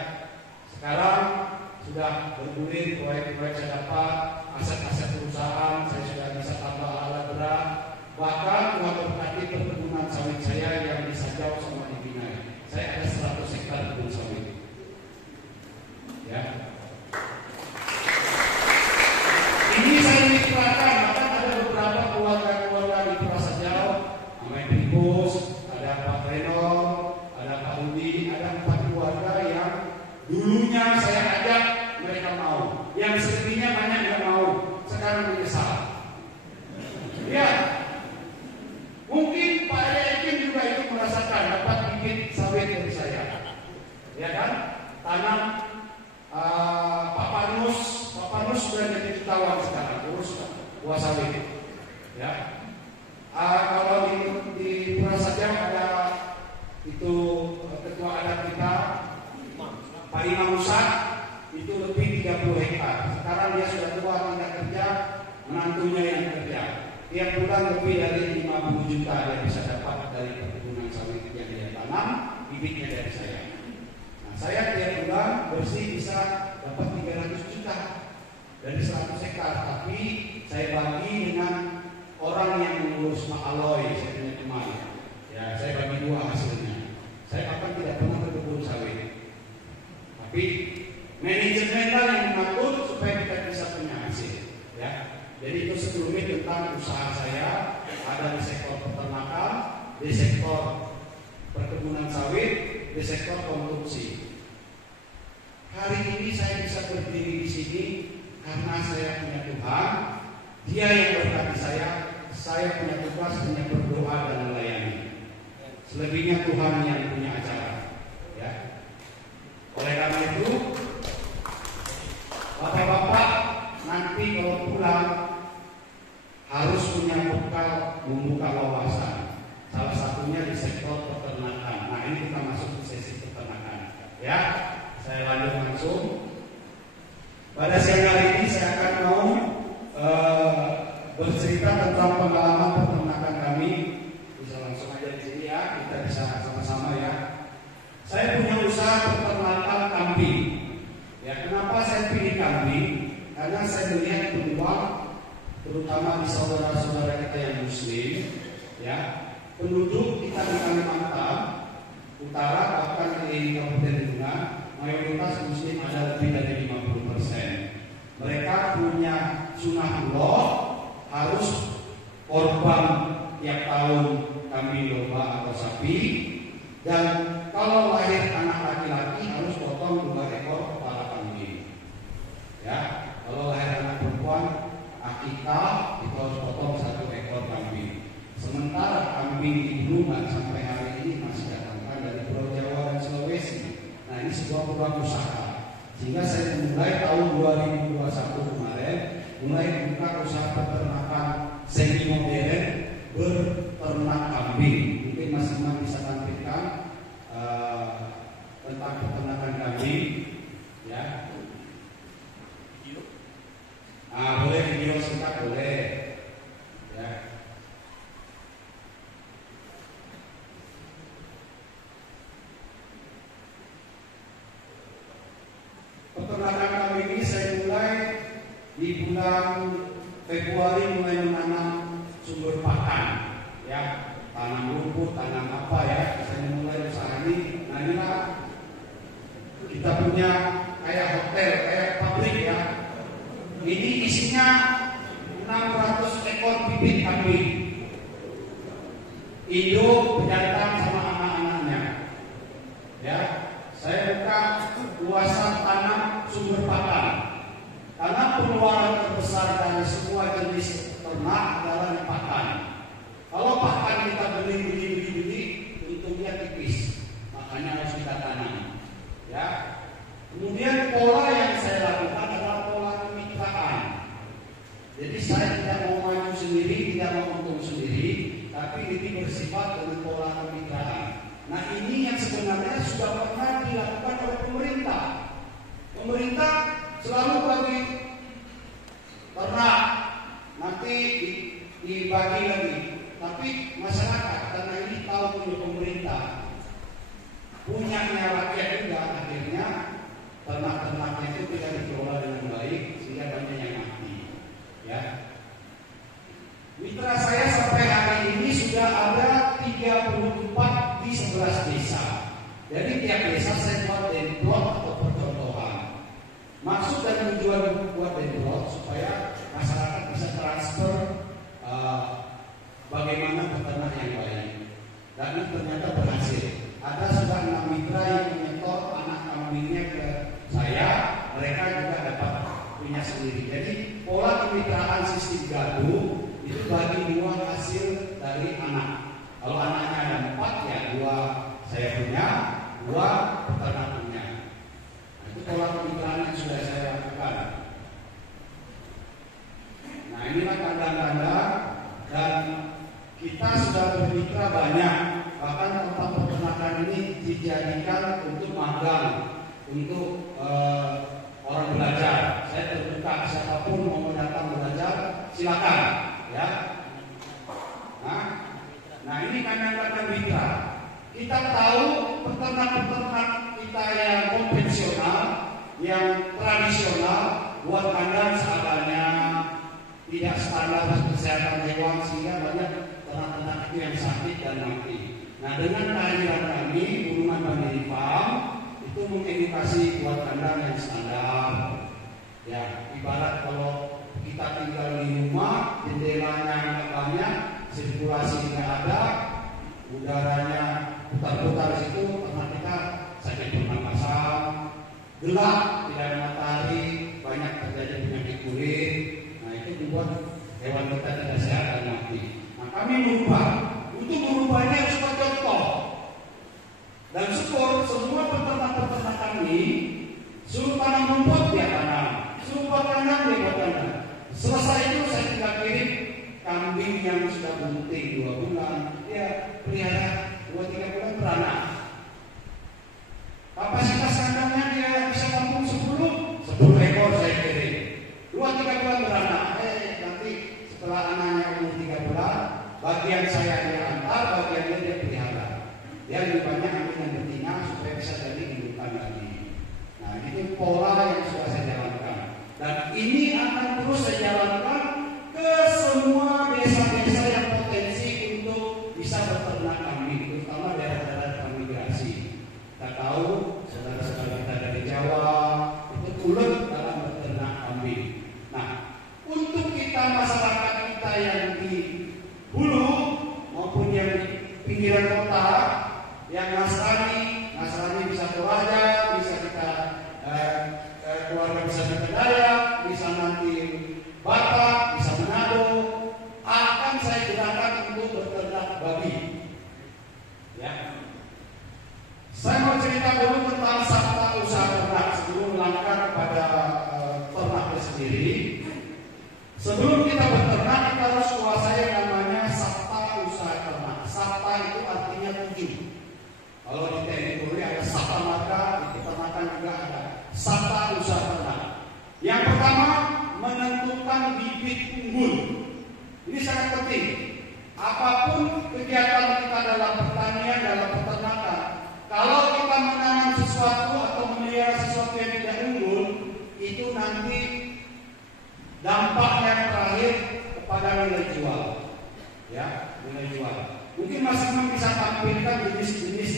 sekarang sudah bergulir proyek-proyek saya dapat, aset-aset perusahaan saya sudah bisa tambah alat berat. Bahkan Tuhan berkati perkebunan sawit saya yang bisa jauh sama di Binai. Saya ada 100 hektar kebun sawit. Ya. Ini saya mitrakan, bahkan ada beberapa keluarga-keluarga di Prasetyo, namanya Tribus, ada Pak Reno, ada Pak Rudi, ada 4 keluarga yang dulunya saya ajak mereka mau, yang selebihnya banyak nggak mau, sekarang menyesal. Ya, mungkin Pak Ekin juga itu merasakan dapat bibit sawit dari saya, ya kan? Tanam Pak Panus sudah jadi jutawan sekarang, urus buah sawit. Ya, kalau di Prasetyo ada itu ketua adat kita Pak Imam Musa, itu lebih 30 hektar. Sekarang dia sudah tua, tidak kerja, menantunya yang kerja. Tiap bulan lebih dari 50 juta dia bisa dapat dari perkebunan sawit yang dia tanam, bibitnya dari saya. Nah, saya tiap bulan bersih bisa dapat 300 juta dari 100 hektar. Tapi saya bagi dengan orang yang mengurus Pak Aloy, saya punya teman. Ya, saya bagi 2 hasilnya. Saya akan tidak pernah berkebun sawit. Tapi manajemen yang mengatur supaya kita bisa punya hasil. Ya, jadi itu sebelumnya tentang usaha saya ada di sektor peternakan, di sektor perkebunan sawit, di sektor konsumsi. Hari ini saya bisa berdiri di sini karena saya punya Tuhan. Dia yang berkati saya punya tugas hanya berdoa dan melayani. Selebihnya Tuhan yang punya acara. Ya. Oleh karena itu, bapak-bapak nanti kalau pulang harus punya bekal membuka wawasan. Salah satunya di sektor peternakan. Nah, ini kita masuk ke sesi peternakan. Ya, saya lanjut langsung. Pada siang hari ini saya akan mau bercerita tentang pengalaman peternakan kami. Bisa langsung aja di sini ya, kita bisa sama-sama ya. Saya punya usaha peternakan kambing. Ya, kenapa saya pilih kambing? Karena saya melihat peluang, terutama di saudara-saudara kita yang Muslim, ya, penduduk kita di Kalimantan Utara bahkan di Kabupaten Bunga mayoritas Muslim ada lebih dari 50%. Mereka punya sunahullah, harus korban tiap tahun kambing, domba atau sapi, dan kalau lahir anak laki-laki harus potong 2 ekor kepala kambing. Ya, kalau lahir anak perempuan akikah itu harus potong 1 ekor kambing. Sementara kambing di Bulungan sampai hari ini masih datangkan dari Pulau Jawa dan Sulawesi. Nah, ini sebuah peluang usaha. Sehingga saya mulai tahun 2021 kemarin mulai buka usaha peternakan semi modern berternak kambing. Mungkin masing-masing bisa tampilkan tentang peternakan kambing, ya. Boleh video singkat boleh, ya. Peternakan kambing ini saya mulai di bulan Februari, mulai menanam sumber pakan, ya, tanam rumput, tanam apa ya. Saya mulai usaha ini. Nah, inilah kita punya kayak hotel, kayak pabrik ya. Ini isinya 600 ekor bibit kambing. induk, pejantan sama anak-anaknya. Ya, saya buka luasan tanah sumber pakan. Karena pengeluaran terbesar dari semua jenis ternak adalah di pakan. Kalau pakan kita beli, untungnya tipis, makanya harus kita tanam. Ya. Kemudian pola yang saya lakukan adalah pola kemitraan. Jadi saya tidak mau maju sendiri, tidak mau untung sendiri, tapi ini bersifat dengan pola kemitraan. Nah, ini yang sebenarnya sudah pernah dilakukan oleh pemerintah. Pemerintah selalu bagi ternak, nanti dibagi lagi. Tapi masyarakat karena ini tahu punya pemerintah, punyanya rakyat juga, akhirnya ternak-ternaknya itu tidak dikelola dengan baik sehingga banyak yang mati. Ya. Mitra saya sampai hari ini sudah ada 34 di 11 desa. Jadi tiap desa saya buat demplot atau percontohan. Maksud dan tujuan buat demplot supaya masyarakat bisa transfer bagaimana peternak yang baik. Dan ternyata berhasil. Ada sudah 6 mitra yang menyetor anak kambingnya ke saya, mereka juga dapat punya sendiri. Jadi pola kemitraan sistem gaduh itu bagi 2 hasil dari anak. Kalau anaknya ada 4 ya 2 saya punya, 2 peternak punya. Nah, itu pola kemitraan yang sudah saya lakukan. Nah, inilah tanda-tanda dan kita sudah bermitra banyak. Bahkan tempat peternakan ini dijadikan untuk magang, untuk orang belajar. Saya terbuka, siapapun mau datang belajar, silakan, ya. Nah ini kadang-kadang mitra. Kita tahu peternak-peternak kita yang konvensional, yang tradisional, buat kandang seadanya, tidak standar kesehatan hewan sehingga banyak ternak-ternak itu yang sakit dan mati. Nah, dengan kehadiran kami, Gunungan Mandiri Farm itu mengedukasi buat kandang yang standar. Ya, ibarat kalau kita tinggal di rumah, jendelanya nggak banyak, sirkulasi nggak ada, udaranya putar-putar di situ, ternak kita sakit pernapasan, gelap, tidak ada matahari, banyak terjadi penyakit kulit. Nah, itu membuat hewan kita tidak sehat dan mati. Nah, kami merubah. Untuk merubahnya harus contoh. Dan syukur semua peternak-peternak kami suruh tanam rumput dia tanam, suruh buat kandang dia buat kandang. Selesai itu saya tinggal kirim kambing yang sudah bunting 2 bulan, dia pelihara 2-3 bulan beranak. Kapasitas kandangnya dia bisa tampung 10 ekor saya kirim. 2-3 bulan beranak. Nanti setelah anaknya umur 3 bulan, bagian saya dia antar, bagian dia pelihara. Dia lebih banyak ambil yang betina supaya bisa jadi hidupan lagi. Nah, itu pola yang sudah saya jalankan. Dan ini akan terus saya jalankan ke semua desa-desa yang potensi untuk bisa beternak kambing, terutama daerah-daerah transmigrasi. Kita tahu saudara-saudara kita dari Jawa itu ulet dalam beternak kambing. Nah, untuk kita masyarakat kita yang di hulu maupun yang di pinggiran kota, yang Nasrani bisa Toraja, bisa kita keluarga bisa kita Dayak, bisa nanti Batak, bisa Manado, akan saya gunakan untuk beternak babi. Ya. Saya mau cerita dulu tentang sabta usaha ternak sebelum melangkah kepada ternaknya sendiri. Sebelum kita beternak, kita harus kuasai yang namanya sabta usaha ternak. Sabta itu artinya 7. Kalau di TNI Polri ada sabta marga, di peternakan juga ada sabta usaha ternak. Yang pertama, menentukan bibit unggul. Ini sangat penting. Apapun kegiatan kita dalam pertanian, dalam peternakan, kalau kita menanam sesuatu atau memelihara sesuatu yang tidak unggul, itu nanti dampaknya terakhir kepada nilai jual. Ya, nilai jual. Mungkin Mas Imam bisa tampilkan jenis-jenis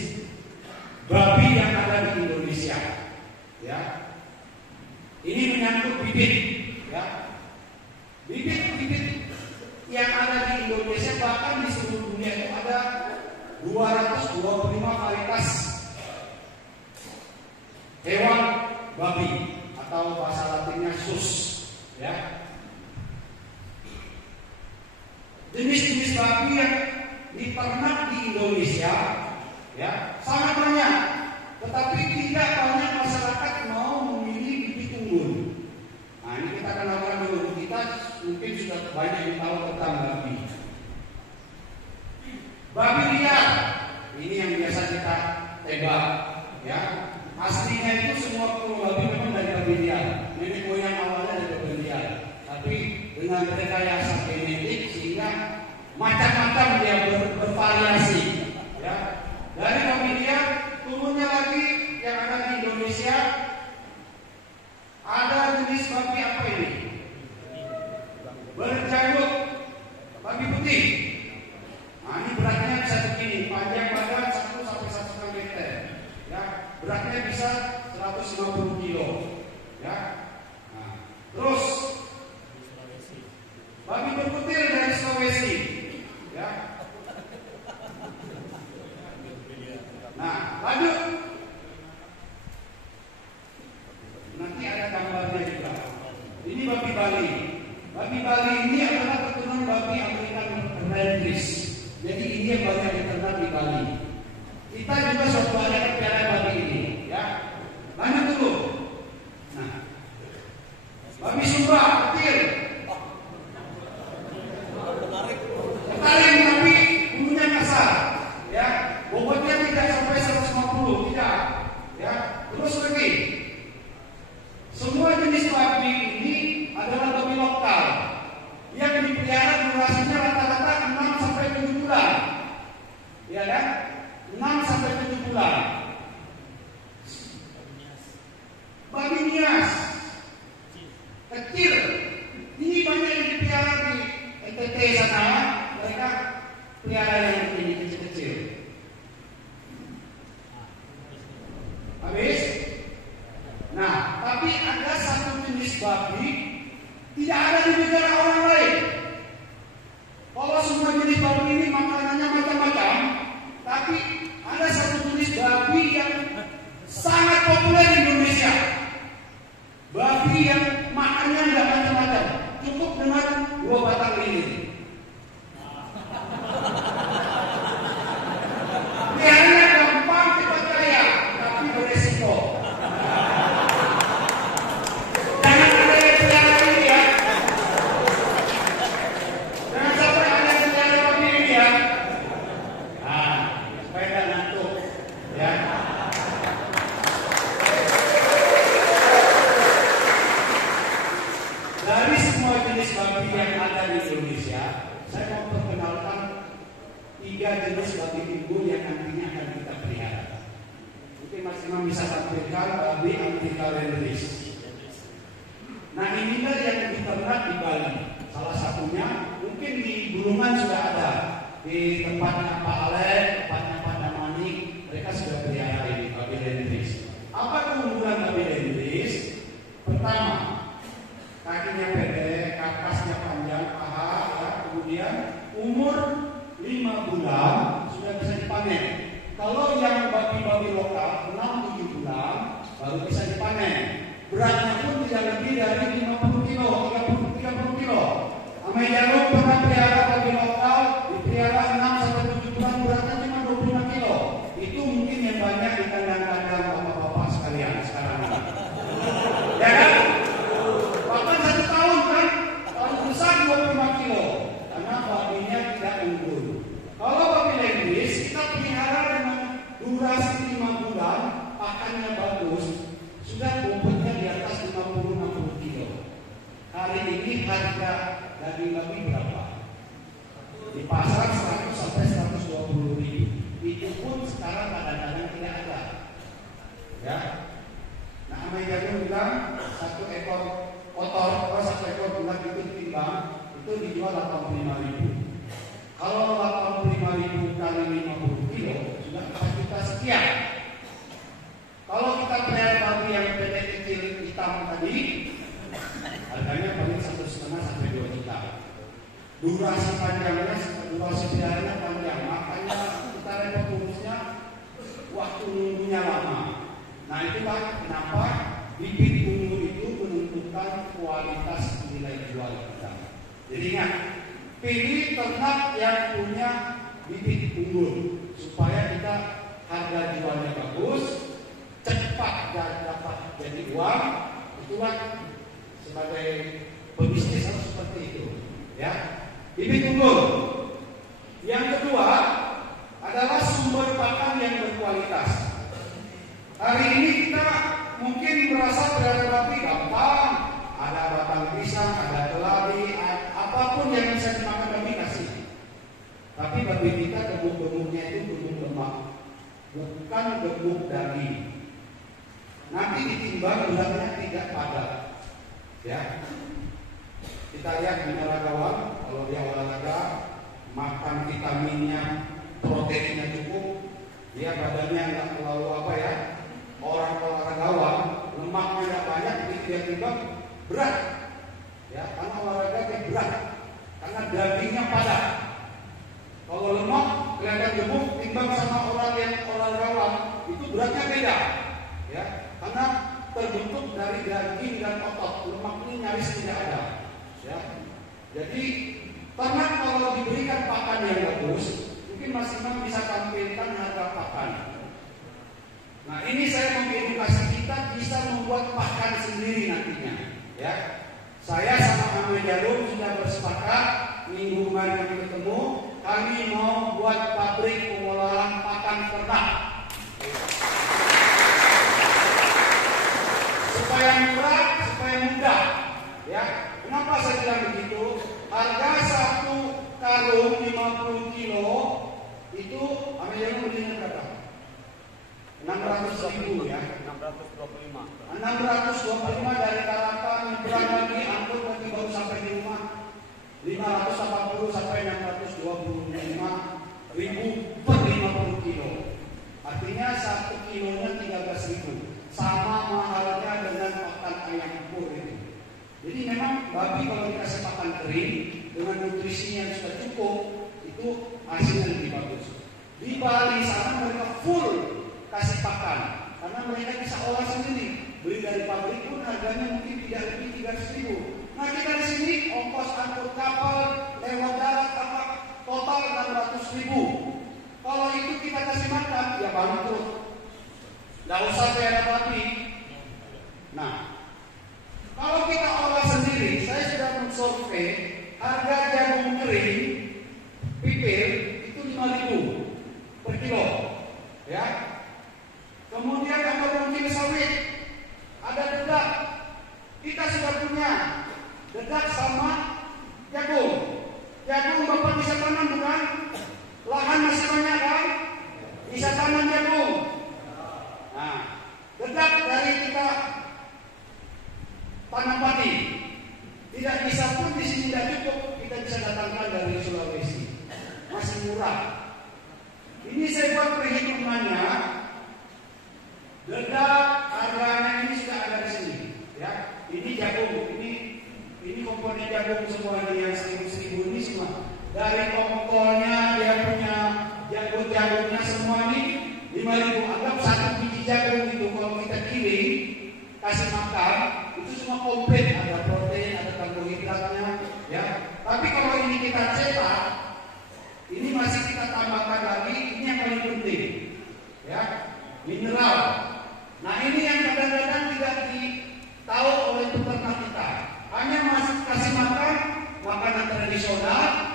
babi yang ada di Indonesia. Ya. Ini menyangkut bibit, ya. Bibit-bibit yang ada di Indonesia bahkan di seluruh dunia itu ada 225 varietas hewan babi atau bahasa latinnya sus, ya. Jenis-jenis babi yang diternak di Indonesia, ya, sangat banyak, tetapi tidak banyak masyarakat mau memilih bibit unggul. Nah, ini kita kenalkan dulu. Kita mungkin sudah banyak yang tahu tentang babi. Babi liar, ini yang biasa kita tebak, ya. Aslinya itu semua babi memang dari babi liar. Nenek moyang awalnya dari babi liar, tapi dengan rekayasa genetik sehingga macam-macam dia bervariasi, ya. Dari babi liar turunnya lagi yang ada di Indonesia ada jenis babi apa ini? Berjanggut, babi putih. Nah, ini beratnya bisa begini, panjang badan 1 sampai 1,5 meter, ya. Beratnya bisa 150 kilo, ya. Nah, terus babi berkutil dari Sulawesi, ya. Nah, lanjut. Nanti ada gambarnya juga. Ini babi Bali. Babi Bali ini adalah keturunan babi American Redfish. Jadi ini yang banyak diternak di Bali. Kita juga suatu hari akan pelihara babi ini, ya. Lanjut dulu. Nah, babi Sumba kecil. Ketaring tapi bulunya kasar, ya. Bobotnya tidak sampai 150, tidak, ya. Terus lagi, semua jenis babi ini adalah babi lokal yang dipelihara durasinya rata-rata 6 sampai 7 bulan, ya kan? 6 sampai 7 bulan. Babi Nias kecil, ini banyak yang dipelihara di NTT sana, mereka pelihara yang ini kecil-kecil. Habis? Nah, tapi ada satu jenis babi tidak ada di negara orang lain. Kalau semua jenis babi ini makanannya macam-macam, tapi ada satu jenis babi yang sangat populer di Indonesia. Babi yang makannya tidak macam-macam, cukup dengan 2 batang lilin. Lihatnya gampang, cepat kaya, tapi beresiko. Jangan ada yang pelihara ini, ya. Jangan sampai ada yang pelihara babi ini, ya. Nah, supaya tidak ngantuk, ya. Dari semua jenis babi yang ada di Indonesia, saya mau perkenalkan 3 jenis babi unggul yang nantinya akan kita pelihara. Mungkin Mas Imam bisa tampilkan babi American Redfish. Nah, inilah yang diternak di Bali. Salah satunya mungkin di Bulungan sudah ada, di tempatnya Pak Alek, tempatnya Pak Damani, mereka sudah pelihara ini babi Redfish. Apa keunggulan babi Redfish? Pertama, kakinya pendek, kakasnya panjang, paha, ya. Kemudian umur 5 bulan sudah bisa dipanen. Kalau yang babi-babi lokal 6-7 bulan baru bisa dipanen. Beratnya pun tidak lebih dari 50 kilo, 30 kilo. Amai Jarum pernah pelihara babi lokal, dipelihara 6-7 bulan, beratnya cuma 25 kilo. Itu mungkin yang banyak di kandang-kandang bapak-bapak sekalian sekarang ini. Ya kan? Bahkan 1 tahun kan, kalau besar 25 kilo, karena babinya tidak unggul. Kalau babi Redfish kita pelihara dengan durasi 5 bulan, pakannya bagus, sudah bobotnya di atas 50-60 kilo. Hari ini harga daging babi berapa? Di pasar 100 sampai 120 ribu. Itu pun sekarang kadang-kadang tidak ada. Ya. Nah, Amai Jagung bilang 1 ekor kotor atau 1 ekor bulat itu ditimbang, itu dijual 85 ribu. Kalau 85 ribu kali 50 kilo sudah 4 juta sekian. Kalau kita pelihara babi yang pendek kecil hitam tadi, harganya paling 1,5 sampai 2 juta. Durasi panjangnya, durasi peliharanya panjang, makanya kita repot peternak yang punya bibit unggul supaya kita harga jualnya bagus, cepat dan dapat jadi uang. Itulah sebagai pebisnis harus seperti itu, ya. Bibit unggul. Yang kedua adalah sumber pakan yang berkualitas. Hari ini kita mungkin merasa berhadapi gampang, ada batang pisang, ada keladi, apapun yang bisa dimakan babi kasih. Tapi babi kita gemuk-gemuknya itu gemuk lemak, bukan gemuk daging. Nanti ditimbang beratnya tidak padat, ya. Kita lihat binaragawan, kalau dia olahraga, makan vitaminnya, proteinnya cukup, dia badannya nggak terlalu apa ya. Orang olahragawan lemaknya nggak banyak, begitu dia timbang berat, ya, karena olahraganya berat, karena dagingnya padat. Kalau lemak kelihatan gemuk, timbang sama orang yang olahragawan itu beratnya beda, ya, karena terbentuk dari daging dan otot, lemak ini nyaris tidak ada, ya. Jadi ternak kalau diberikan pakan yang bagus, mungkin Mas Imam bisa tampilkan harga pakan. Nah, ini saya mengedukasi kita bisa membuat pakan sendiri nantinya, ya. Saya sama Ahmad Jarum sudah bersepakat minggu kemarin kami ketemu, kami mau buat pabrik pengolahan pakan ternak. Supaya murah, supaya mudah, ya. Kenapa saya bilang begitu? Harga satu karung 50 kilo itu Ahmad Jarum belinya berapa? 600.000 ya. 625 dari Tarakan nyebrang lagi angkut lagi baru sampai di rumah 580 sampai 625.000 per 50 kilo. Artinya 1 kilonya 13.000. Sama mahalnya dengan pakan ayam pur itu. Jadi memang babi kalau dikasih pakan kering dengan nutrisinya yang sudah cukup, itu hasilnya lebih bagus. Di Bali sana mereka full kasih pakan, karena mereka bisa olah sendiri. Beli dari pabrik pun harganya mungkin tidak lebih 300.000. Nah, kita di sini ongkos angkut kapal lewat darat apa total 600.000. Kalau itu kita kasih makan, ya bangkrut. Nggak usah pelihara babi. Nah, kalau kita olah sendiri, saya sudah mensurvei harga jagung kering pipir itu 5.000 per kilo, ya. Kemudian ada mungkin sawit, ada dedak. Kita sudah punya dedak sama jagung. Jagung Bapak bisa tanam bukan? Lahan masih banyak kan? Bisa tanam jagung. Nah, dedak dari kita tanam padi. Tidak bisa pun di sini tidak cukup, kita bisa datangkan dari Sulawesi. Masih murah. Ini saya buat perhitungannya. Dedak harganya ini sudah ada di sini, ya. Ini jagung, ini komponen jagung semua ini yang 1.000 ini semua. Dari tongkolnya dia punya jagung-jagungnya semua ini 5.000. Anggap 1 biji jagung itu kalau kita giling kasih makan itu semua komplit, ada protein, ada karbohidratnya, ya. Tapi kalau ini kita cetak, ini masih kita tambahkan lagi, ini yang paling penting, ya, mineral. Nah, ini yang kadang-kadang tidak ditahu oleh peternak kita. Hanya masih kasih makan makanan tradisional,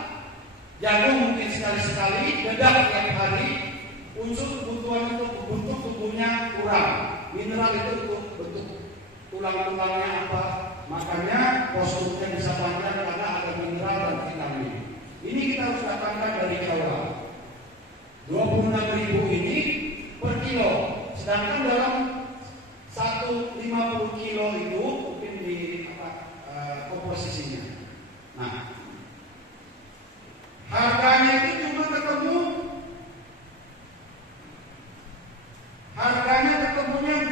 jagung mungkin sekali-sekali, dedak tiap hari, unsur kebutuhan untuk bentuk tubuhnya kurang. Mineral itu untuk bentuk tulang-tulangnya apa, makanya posturnya bisa panjang karena ada mineral dan vitamin. Ini kita harus datangkan dari Jawa. 26.000 ini per kilo. Sedangkan dalam 150 kilo itu mungkin di komposisinya. Nah, harganya itu cuma ketemu, harganya ketemunya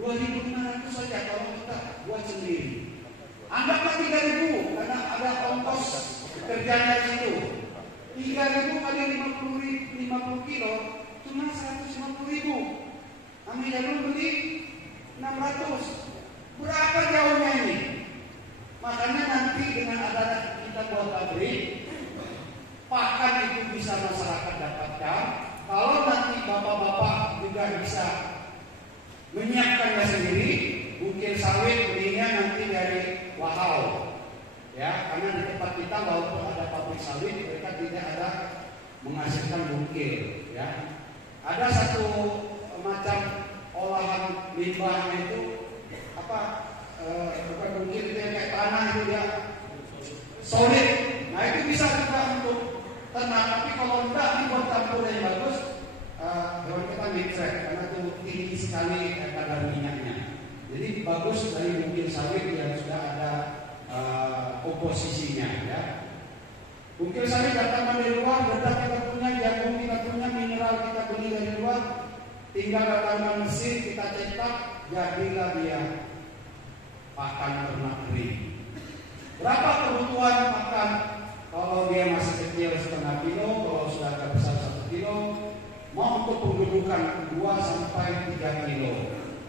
2.500 saja kalau kita buat sendiri. Anggaplah 3.000 karena ada ongkos kerjanya itu. 3.000 kali 50 kilo cuma 150.000. Kami Jarum beli 600. Berapa jauhnya ini? Makanya nanti dengan adanya kita buat pabrik, pakan itu bisa masyarakat dapatkan. Kalau nanti bapak-bapak juga bisa menyiapkannya sendiri, bukit sawit belinya nanti dari Wahau, ya, karena di tempat kita walaupun ada pabrik sawit, mereka tidak ada menghasilkan bukit, ya. Ada satu macam olahan limbahnya itu apa? Bukan bukit itu yang kayak tanah itu ya, solid. Nah itu bisa juga untuk ternak, tapi kalau enggak dibuat campur yang bagus, hewan kita mixed karena itu tinggi sekali kadar minyaknya. Jadi bagus dari bukit sawit yang sudah ada komposisinya, ya. Bukit sawit datang dari luar, bedak kita punya, jagung kita punya, mineral kita beli dari luar, tinggal datang mesin kita cetak, jadilah dia pakan ternak kering. Berapa kebutuhan makan? Kalau dia masih kecil 0,5 kilo, kalau sudah agak besar 1 kilo, mau untuk penggemukan 2 sampai 3 kilo.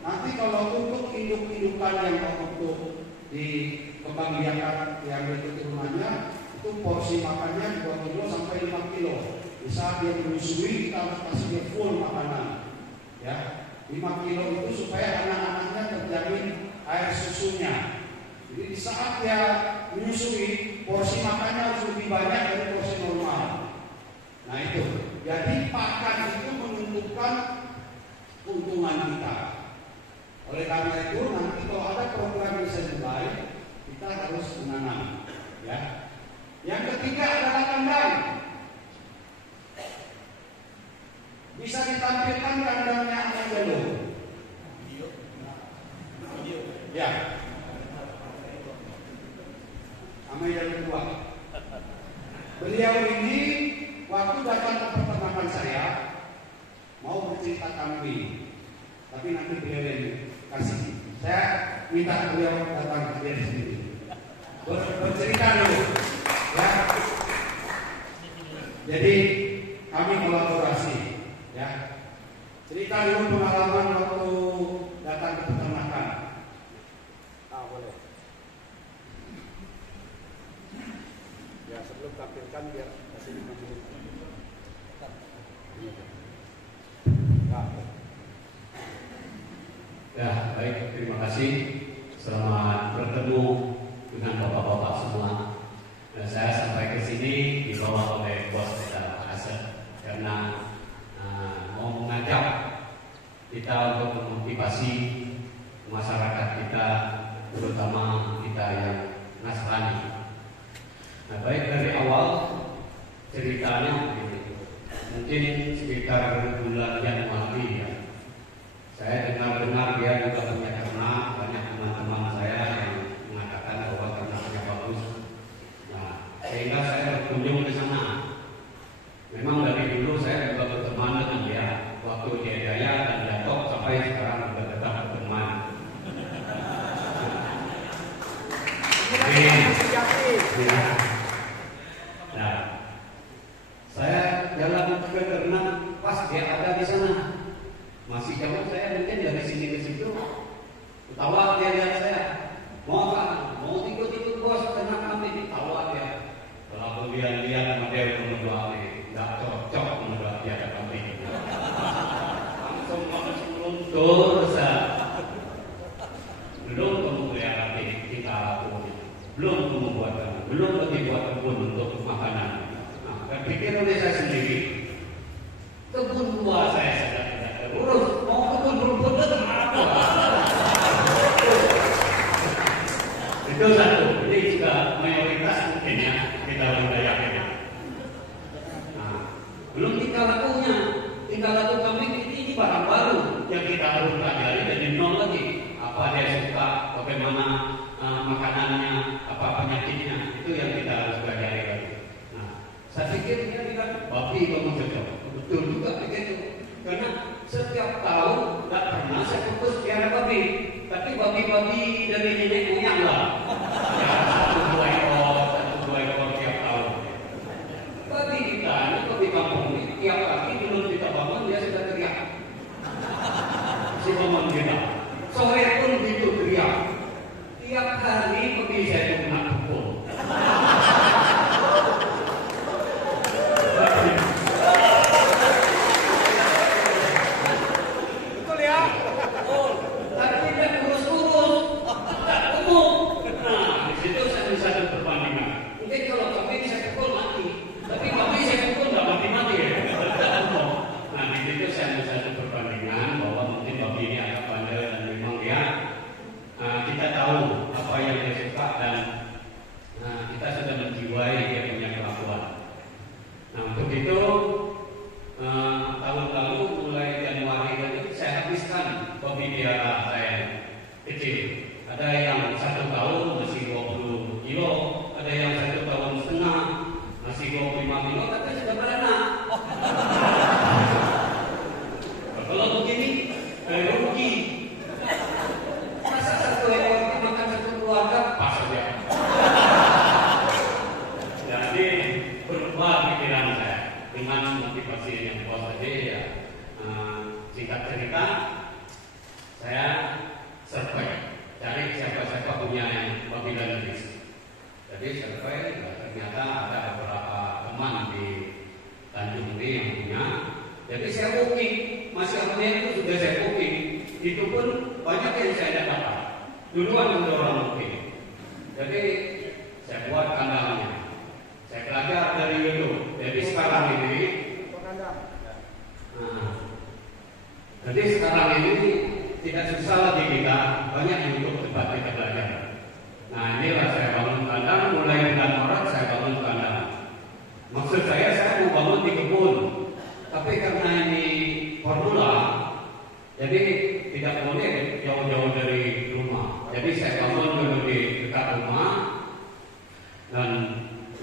Nanti kalau untuk induk-indukan yang untuk dikembangbiakan yang berikut rumahnya, itu porsi makannya 2 kilo sampai 5 kilo. Bisa dia menyusui, kita harus kasih dia full makanan, ya. 5 kilo itu supaya anak-anaknya terjamin air susunya. Jadi di saat dia menyusui, porsi makannya harus lebih banyak dari porsi normal. Nah itu, jadi pakan itu menentukan keuntungan kita. Oleh karena itu nanti kalau ada program yang bisa dimulai, kita harus menanam, ya. Yang ketiga adalah kandang. Bisa ditampilkan kandangnya apa dulu? Ya. Amai yang kedua. Beliau ini waktu datang ke peternakan saya mau bercerita kambing, tapi nanti beliau yang kasih. Saya minta beliau datang ke dia sendiri. Bercerita dulu, ya. Jadi kami kolaborasi, ya. Cerita dulu pengalaman waktu datang ke peternakan. Boleh. Ya sebelum tampilkan biar kasih 5 menit. Ya, baik, terima kasih. Selamat bertemu dengan bapak-bapak semua. Dan saya sampai ke sini dibawa oleh bos kita Asep karena mau mengajak kita untuk memotivasi masyarakat kita, terutama kita yang Nasrani. Nah, baik dari awal ceritanya begini. Mungkin sekitar bulan Januari ya. Saya dengar dia juga punya ternak, banyak teman-teman saya yang mengatakan bahwa ternaknya bagus. Nah, sehingga saya berkunjung ke sana. Memang dari dulu saya juga berteman dengan dia. Waktu dia Jaya dan Datok sampai sekarang juga tetap berteman. Nah, saya jalan ke ternak pas dia ada di sana. Masih jauh saya mungkin dari sini ke situ. Ketawa dia lihat saya. Mau apa? Mau ikut bos ternak kami. Ketawa dia. Kalau dia lihat sama dia berdoa nih, nggak cocok menurut dia kami. Langsung luntur saya. Belum kemudian kita lakukan. Belum membuat belum dibuat kebun untuk makanan. Nah, berpikir oleh saya sendiri, kebun buah saya sudah tidak terurus, mau kebun rumput apa? Itu satu. Ini juga mayoritas mungkin ya kita wilayah ini. Nah, belum tinggal lakunya, tinggal laku kami ini barang baru yang kita harus pelajari dari nol lagi. Apa dia suka, bagaimana makanannya, apa penyakitnya, itu yang kita harus pelajari lagi. Nah, saya pikir dia bilang babi kamu cocok, betul juga begitu. Karena setiap tahun nggak pernah saya fokus piara babi, tapi babi-babi dari nenek moyang lah. Ya, 1-2 ekor tiap tahun. Babi kita, ini babi kampung ini, tiap pagi belum kita bangun dia sudah teriak. Si teman kita, sore pun gitu teriak. cerita, saya survei cari siapa-siapa punya mobil listrik. Jadi survei ternyata ada beberapa teman di Tanjung ini yang punya. Jadi saya booking, masalahnya itu sudah saya booking. Itu pun banyak yang saya dapat. Duluan udah orang booking. Jadi saya buat kandangnya. Saya belajar dari YouTube. Jadi sekarang ini, jadi sekarang ini tidak susah lagi kita banyak YouTube tempat kita belajar. Nah inilah saya bangun kandang, mulai bulan Maret saya bangun kandang. Maksud saya mau bangun di kebun, tapi karena ini formula, jadi tidak boleh jauh-jauh dari rumah. Jadi saya bangun dulu di dekat rumah dan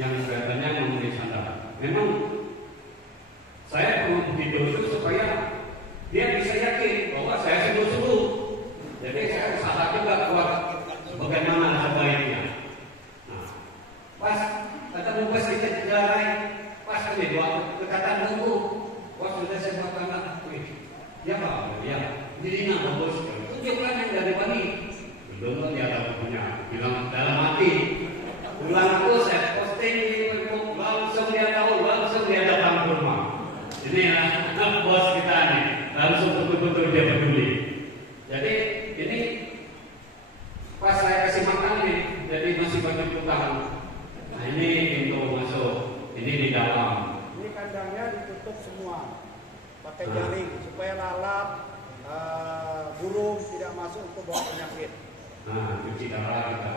yang kelihatannya memberi sandar. Memang saya perlu begitu itu supaya dia bisa yakin bahwa saya sungguh-sungguh. Jadi saya usaha juga buat bagaimana sebaiknya. Nah, pas kata bungkus kita jalan, pas kami buat dekatan nunggu, pas sudah saya buat tangan, ya pak, ya, jadi nama bos, tunjukkan yang dari Bani. Belum dia tahu punya, bilang dalam hati. Bulan itu saya posting di Facebook, langsung dia tahu, langsung dia datang ke rumah. Inilah bos kita nih, langsung betul-betul dia peduli. Jadi ini pas saya kasih makan nih, jadi masih banyak tahan. Nah ini pintu masuk, ini di dalam. Ini kandangnya ditutup semua, pakai jaring supaya lalat, burung tidak masuk untuk bawa penyakit. Nah cuci darah kita.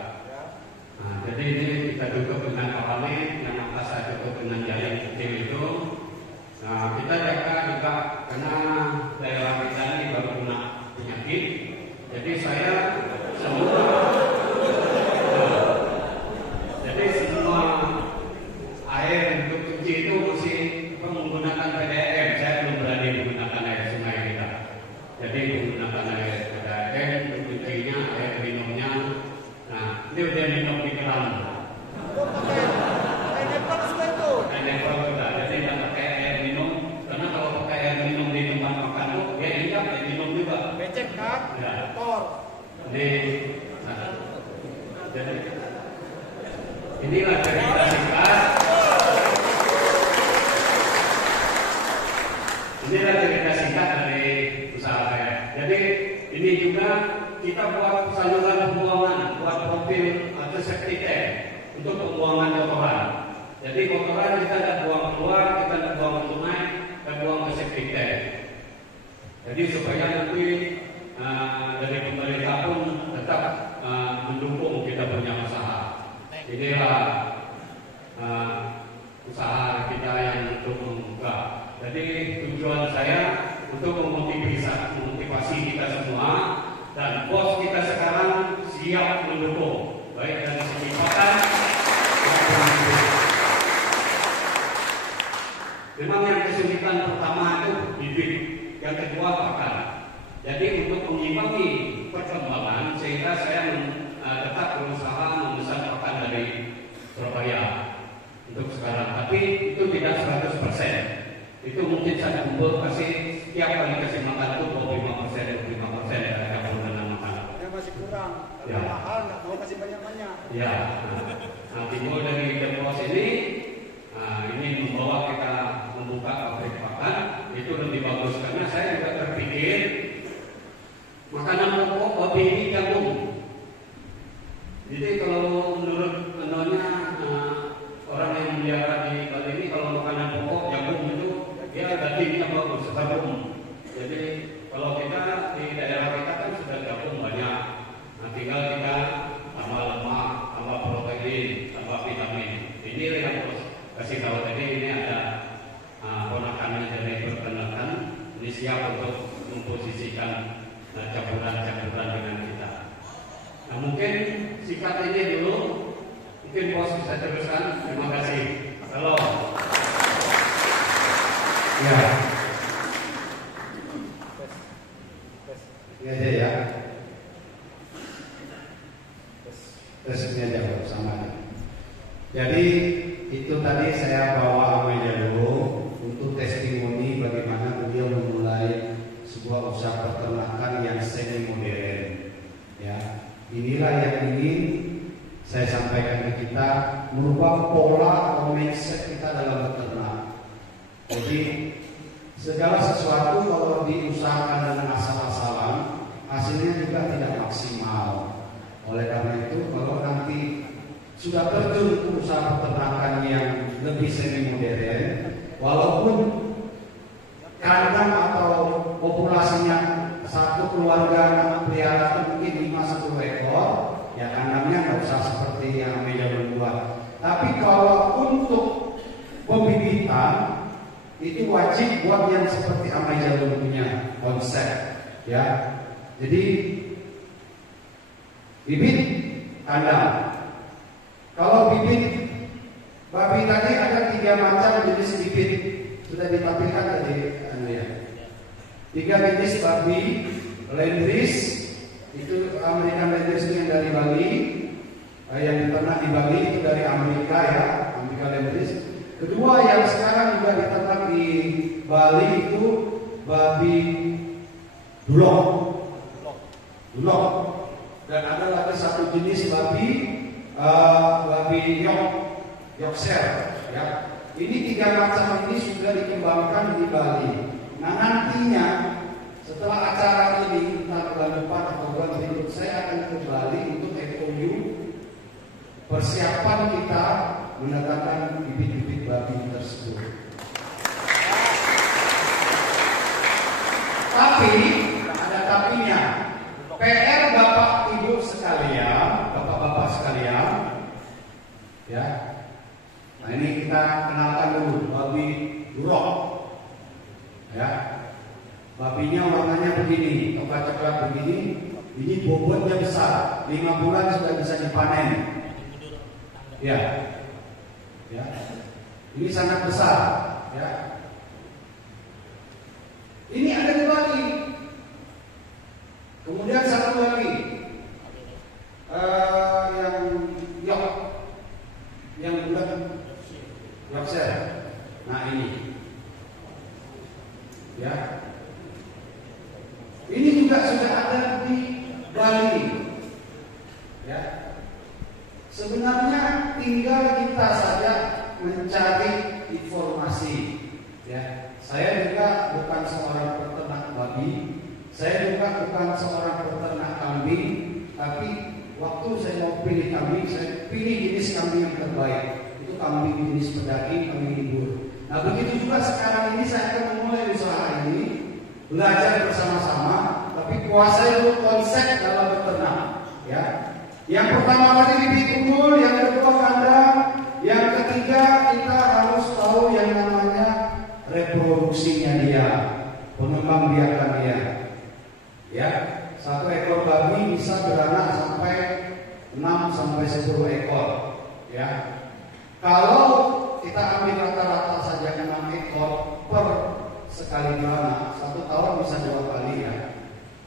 Nah, jadi ini kita tutup dengan kawanin yang atas saya tutup dengan jaring kecil itu. Nah, kita jaga juga karena daerah kita ini baru kena penyakit. Jadi saya semua air untuk cuci itu masih menggunakan PDAM. Saya belum berani menggunakan air sungai kita. Jadi menggunakan air PDAM untuk cucinya, air minumnya. Nah, ini udah minum di keran. Itu pakai nepal sudah itu. Pakai nepal juga. Jadi tidak pakai air minum. Karena kalau pakai air minum di tempat makan tuh dia ingat dia minum juga. Becek kan? Ya. Kotor. Ini, nah, jadi inilah cerita singkat. Inilah cerita singkat dari usaha saya. Jadi ini juga kita buat saluran pembuangan, buat profil atau septic tank untuk pembuangan kotoran. Jadi kotoran kita tidak buang keluar, kita tidak buang ke sungai, kita buang ke septic tank. Jadi supaya nanti dari pemerintah pun tetap mendukung kita punya usaha. Inilah usaha kita yang untuk membuka. Jadi tujuan saya untuk memotivasi kita semua. Dan bos kita sekarang siap mendukung, baik dari segi pakan maupun bibit. Memang yang kesulitan pertama itu bibit, yang kedua pakan. Jadi untuk mengimbangi perkembangan, sehingga saya tetap berusaha memesan pakan dari Surabaya untuk sekarang. Tapi itu tidak 100%. Itu mungkin saya kumpul kasih setiap kali kasih makan itu 25% ya. Masih kurang, ya. mahal nggak mau kasih banyak-banyak. Ya, nah timbul dari Depos ini membawa kita membuka pabrik pakan itu lebih bagus karena saya juga terpikir makanan pokok babi ini jagung. Jadi kalau menurut orang yang melihara di Bali ini kalau makanan pokok jagung itu dia dagingnya bagus, jagung. Jadi kalau kita di daerah kita kan sudah jagung banyak. Nah, tinggal kita tambah lemak, tambah protein, tambah vitamin. Ini yang harus kasih tahu tadi ini ada ponakannya dari perkenalan. Ini siap untuk memposisikan campuran-campuran dengan kita. Nah mungkin singkat ini dulu. Mungkin bos bisa teruskan. Terima kasih. Halo. Ya. Ini aja ya. Tes ini aja bersama. Jadi itu tadi saya bawa meja dulu untuk testimoni bagaimana beliau memulai sebuah sebuah usaha peternakan yang semi modern. Ya, inilah yang ingin saya sampaikan ke kita, merubah pola atau mindset kita dalam beternak. Jadi segala sesuatu kalau diusahakan dengan asal-asalan, hasilnya juga tidak maksimal. Oleh karena itu, kalau nanti sudah terjun ke usaha peternakan yang lebih semi modern, walaupun kandang atau populasinya satu keluarga pelihara mungkin 5-10 ekor, ya kandangnya nggak usah seperti yang meja buat. Tapi kalau untuk pembibitan itu wajib buat yang seperti Ameja punya konsep, ya. Jadi bibit kandang. Kalau bibit babi tadi ada 3 macam jenis bibit, sudah ditampilkan tadi, ya. 3 jenis babi Landrace, itu American Landrace itu yang dari Bali, yang diternak di Bali itu dari Amerika ya, American Landrace. Kedua yang sekarang juga diternak di Bali itu babi Dulok. Dan ada lagi satu jenis babi Yorkshire ya. Ini 3 macam ini sudah dikembangkan di Bali. Nah nantinya setelah acara ini entah bulan depan atau bulan berikut saya akan ke Bali untuk FOU persiapan kita mendatangkan bibit-bibit babi tersebut. Tapi ada tapinya. PR Bapak Ibu sekalian, Bapak-bapak sekalian, ya. Nah ini kita kenalkan dulu babi Durok, ya. Babinya warnanya begini, coklat-coklat begini. Ini bobotnya besar, 5 bulan sudah bisa dipanen. Ya, ya. Ini sangat besar, ya. Ini ada di Bali. Kemudian satu lagi yang bulat Yorkshire. Nah ini, ya, ini juga sudah ada di Bali. Ya, sebenarnya tinggal kita saja mencari informasi. Ya, saya juga bukan seorang peternak babi. Saya juga bukan seorang peternak kambing, tapi waktu saya mau pilih kambing, saya pilih jenis kambing yang terbaik. Itu kambing jenis pedaging, kambing libur. Nah begitu juga sekarang ini saya akan memulai usaha ini, belajar bersama-sama, tapi kuasai dulu konsep dalam beternak. Ya, yang pertama tadi bibit unggul, yang kedua kandang, yang ketiga kita harus tahu yang namanya reproduksinya dia, pengembang biakan dia. Ya, 1 ekor babi bisa beranak sampai 6-10 ekor. Ya, kalau kita ambil rata-rata saja 6 ekor per sekali beranak, 1 tahun bisa 2 kali ya.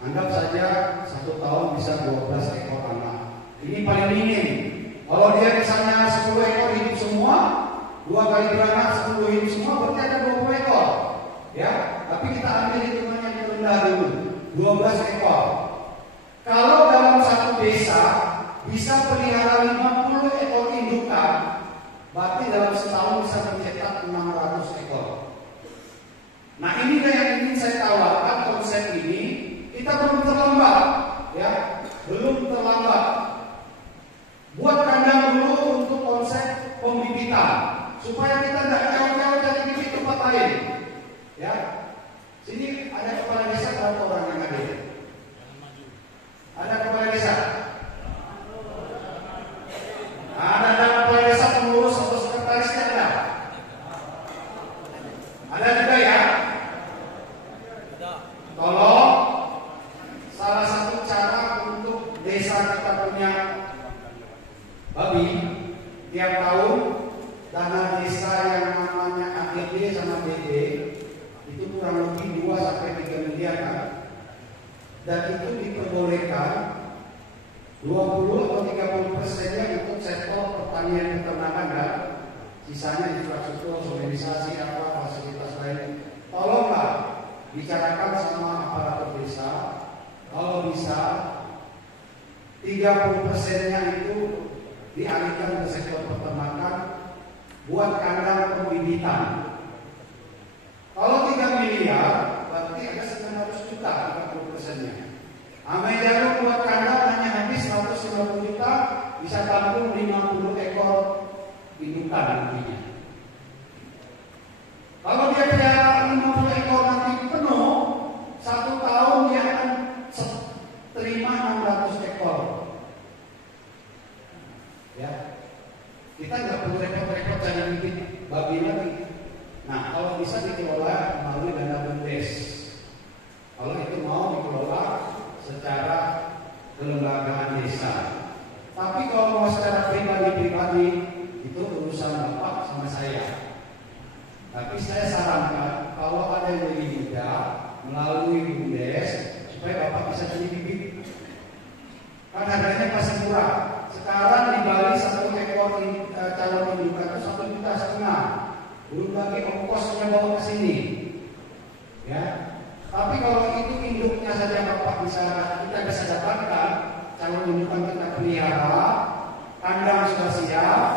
Anggap saja 1 tahun bisa 12 ekor anak. Ini paling minim. Kalau dia misalnya 10 ekor hidup semua, 2 kali beranak 10 hidup semua, berarti ada 20 ekor. Ya, tapi kita ambil hitungannya yang rendah dulu. 12 ekor. Kalau dalam satu desa bisa pelihara 50 ekor indukan, berarti dalam setahun bisa mencetak 600 ekor. Nah inilah yang ingin saya tawarkan konsep ini. Kita belum terlambat, ya, belum terlambat. Buat kandang dulu untuk konsep pembibitan, supaya kita tidak jauh-jauh dari bibit tempat lain, ya. Sini ada kepala desa berapa orang yang hadir? Ada kepala desa? Ada kepala desa, pengurus atau sekretarisnya ada? Ada juga ya? Tolong, salah satu cara untuk desa kita punya babi, tiap tahun dana desa yang namanya AGD sama BD itu kurang lebih 2-3 miliar kan? Dan itu diperbolehkan 20 atau 30%-nya untuk sektor pertanian peternakan dan sisanya infrastruktur, sosialisasi, apa fasilitas lain. Tolonglah bicarakan sama aparat kalau bisa 30%-nya itu dialihkan ke sektor peternakan buat kandang pembibitan. Kalau 3 miliar berarti ada 900 juta 30%-nya. Amai jarum buat kandang hanya habis 150 juta, bisa tampung 50 ekor indukan nantinya. Kalau dia pelihara 50 ekor nanti penuh, 1 tahun dia akan terima 600 ekor. Ya, kita nggak perlu repot-repot cari bibit babi lagi. Nah, kalau bisa dikelola melalui dana BUMDes. Kalau itu mau dikelola secara kelembagaan desa. Tapi kalau mau secara pribadi-pribadi, itu urusan Bapak sama saya. Tapi saya sarankan kalau ada yang lebih mudah melalui BUMDes supaya Bapak bisa beli bibit. Kan harganya pasti murah. Sekarang di Bali 1 ekor calon indukan itu 1,5 juta. Belum lagi ongkosnya bawa ke sini. Ya. Tapi kalau itu induknya saja Bapak kita bisa dapatkan, calon indukan kita pelihara, kandang sudah siap,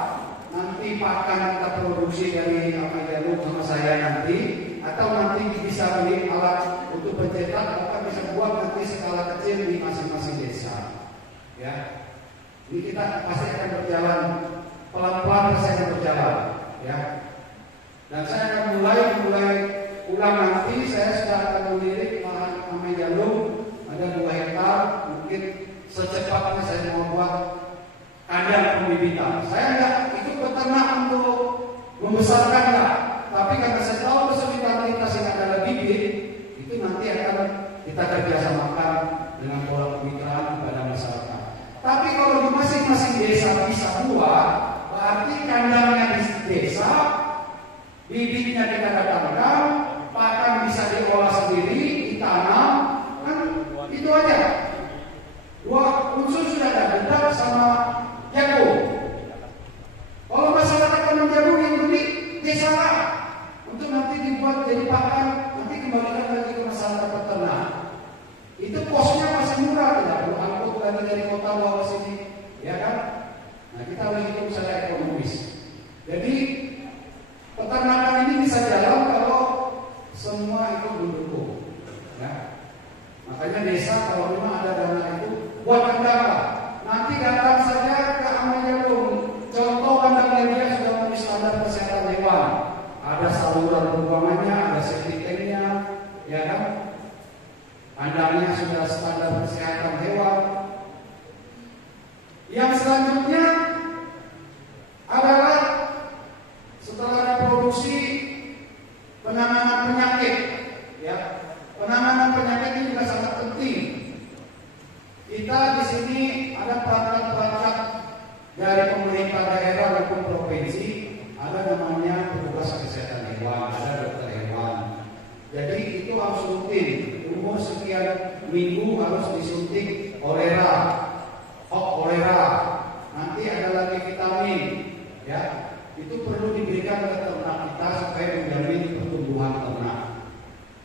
nanti pakan kita produksi dari Amai Jarum sama saya nanti, atau nanti bisa beli alat untuk pencetak, Bapak bisa buat nanti skala kecil di masing-masing desa. Ya. Ini kita pasti akan berjalan pelan-pelan, pasti akan berjalan, ya. Dan saya akan mulai ulang nanti. Saya sudah akan melirik lahan Amai Jarum ada 2 hektar. Mungkin secepatnya saya mau buat kandang pembibitan. Saya nggak ikut peternak untuk membesarkan nggak, tapi karena saya tahu kesulitan kita sehingga ada bibit, itu nanti akan kita kerjasamakan dengan pola kemitraan kepada masyarakat. Tapi kalau di masing-masing desa bisa buat, berarti kandangnya di desa, bibitnya kita datangkan, pakan bisa diolah sendiri, ditanam, kan itu aja. 2 unsur sudah ada, bedak sama jagung. Kalau masyarakat tanam jagung yang beli desa lah, untuk nanti dibuat jadi pakan, nanti kembalikan lagi ke masyarakat peternak. Itu kosnya masih murah, tidak perlu angkut lagi dari kota bawa sini, ya kan? Nah, kita harus hitung secara ekonomis. Jadi peternakan ini bisa jalan kalau semua itu mendukung. Ya. Makanya desa kalau memang ada dana itu buat kandang lah. Nanti datang saja ke Amai Jarum. Contoh kandangnya dia sudah memenuhi standar kesehatan hewan. Ada saluran pembuangannya, ada septic tanknya, ya kan? Kandangnya sudah standar kesehatan hewan. Yang selanjutnya adalah setelah reproduksi penanganan penyakit, ya. Penanganan penyakit ini juga sangat penting. Kita di sini ada perangkat-perangkat dari pemerintah daerah maupun provinsi, ada namanya petugas kesehatan hewan, ada dokter hewan. Jadi itu harus rutin, umur sekian minggu harus disuntik kolera, kolera. Nanti ada lagi vitamin, ya. Itu perlu diberikan ke ternak kita supaya menjamin pertumbuhan ternak.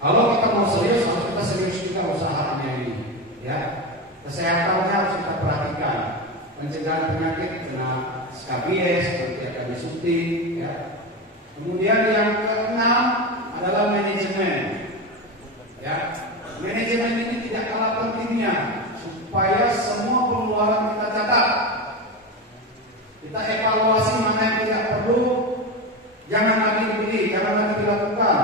Kalau kita mau serius, harus kita serius juga usahanya ini, ya. Kesehatannya harus kita perhatikan. Pencegahan penyakit kena skabies seperti akan disuntik, ya. Kemudian yang keenam adalah manajemen, ya. Manajemen ini tidak kalah pentingnya supaya semua pengeluaran kita catat. Kita evaluasi mana yang tidak perlu, jangan lagi dibeli, jangan lagi dilakukan.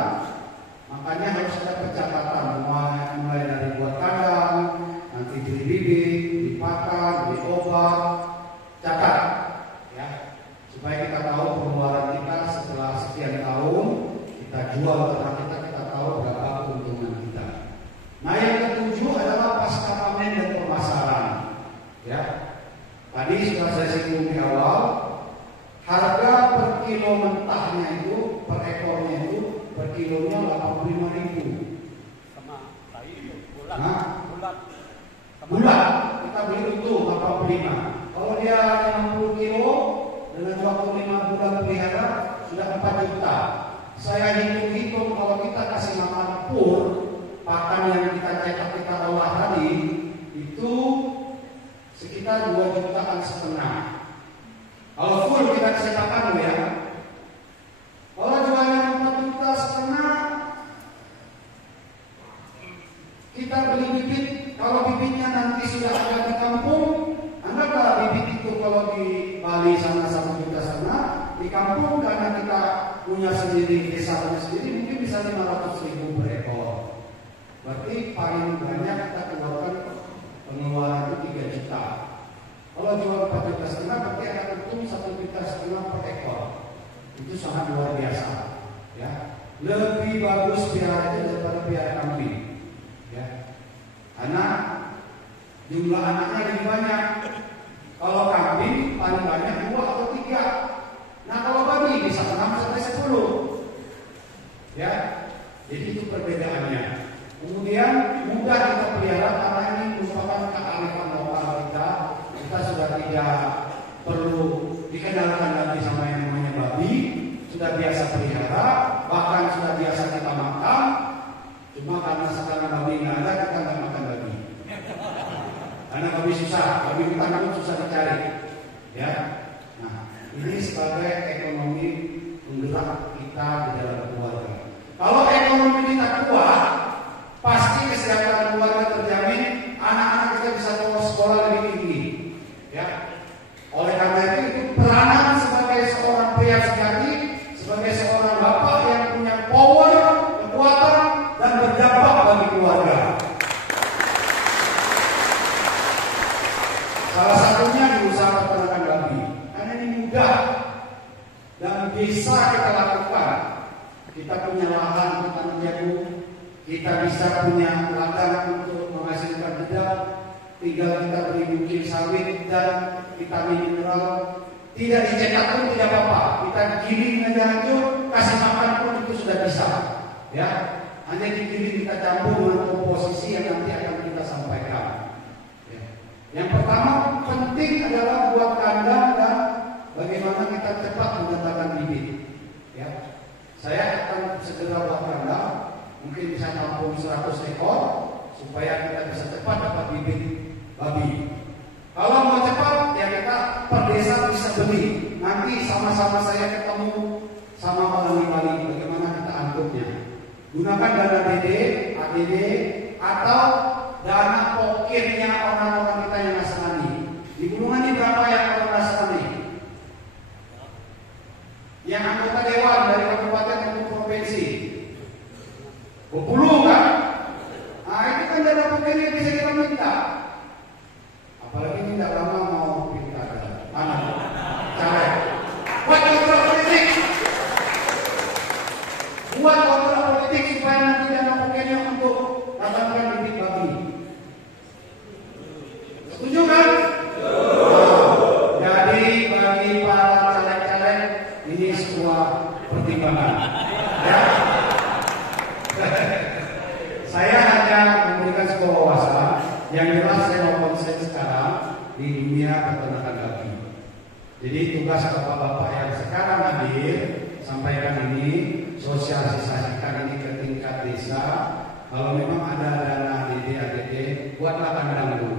Makanya harus ada pencatatan, mulai dari buat kandang, nanti beli bibit, beli pakan, beli obat, catat, ya, supaya kita tahu pengeluaran kita setelah sekian tahun, kita jual ternak kita tahu berapa keuntungan kita. Nah, yang ketujuh adalah pasca panen dan pemasaran, ya. Tadi sudah saya singgung di awal, harga per kilo mentahnya itu, per ekornya itu, per kilonya 85.000. Bulat, kita beli utuh 85. Kalau dia 50 kilo dengan 25 bulan pelihara sudah 4 juta. Saya hitung-hitung kalau kita kasih makan pur, pakan yang kita cetak kita olah tadi, itu sekitar 2,5 jutaan. Kalau full kita cetakan ya. Kalau jualnya 4,5 juta, kita beli bibit. Kalau bibitnya nanti sudah ada di kampung, anggaplah bibit itu kalau di Bali sana 1 juta sana, di kampung karena kita punya sendiri, desanya sendiri mungkin bisa 500.000 per ekor. Berarti paling banyak kita keluarkan pengeluaran itu 3 juta. Kalau jual 4,5 juta berarti akan untung 1,5 juta per ekor. Itu sangat luar biasa. Ya, lebih bagus piara itu daripada piara kambing. Ya, karena jumlah anaknya lebih banyak. Kalau kambing paling banyak 2 atau 3. Nah kalau babi bisa 6 sampai 10. Ya, jadi itu perbedaannya. Kemudian mudah kita pelihara karena ini merupakan kearifan lokal kita. Kita sudah tidak perlu dikenalkan lagi sama yang namanya babi. Sudah biasa pelihara, bahkan sudah biasa kita makan. Cuma karena sekarang babi nggak ada, kita nggak makan babi. Karena babi susah, babi hutan pun susah dicari. Ya, nah ini sebagai ekonomi penggerak kita di dalam keluarga. Kalau ekonomi kita kuat, pasti kesejahteraan keluarga terjamin, anak-anak kita bisa sekolah lebih tinggi. Ya, oleh karena itu peranan sebagai seorang pria sejati, sebagai seorang bapak yang punya power, kekuatan dan berdampak bagi keluarga. Salah satunya di usaha peternakan babi. Karena ini mudah dan bisa kita lakukan. Kita punya lahan untuk tanam jagung, kita bisa punya ladang untuk menghasilkan dedam, tinggal kita beri bukit sawit dan vitamin mineral. Tidak dicetak pun tidak apa-apa. Kita giling aja hancur, kasih makan pun itu sudah bisa. Ya, hanya digiling kita campur dengan komposisi yang nanti akan kita sampaikan. Ya. Yang pertama penting adalah buat kandang dan bagaimana kita cepat mendatangkan bibit. Ya, saya akan segera buat kandang, mungkin bisa tampung 100 ekor supaya kita bisa cepat dapat bibit babi. Kalau mau cepat, ya kita per desa bisa beli. Nanti sama-sama saya ketemu sama orang di Bali, bagaimana kita angkutnya. Gunakan dana DD, ADD, atau dana pokirnya orang-orang kita yang Nasrani. Di Gunungan ini berapa yang orang Nasrani? Yang anggota dewan dari kabupaten atau provinsi? 20 kan? Nah itu kan dana pokirnya bisa kita minta. Apalagi ini tidak lama mau pilkada. Mana? Caleg. Buat kontrak politik. Buat kontrak politik supaya nanti dana pokoknya untuk datangkan bibit babi. Setuju kan? Jadi bagi para caleg-caleg ini sebuah pertimbangan. Ya. Saya hanya memberikan sebuah wawasan. Yang jelas saya mau konsen sekarang di dunia peternakan babi. Jadi tugas bapak-bapak yang sekarang hadir, sampaikan ini, sosialisasikan ini ke tingkat desa. Kalau memang ada dana DD, ADD, buatlah kandang dulu.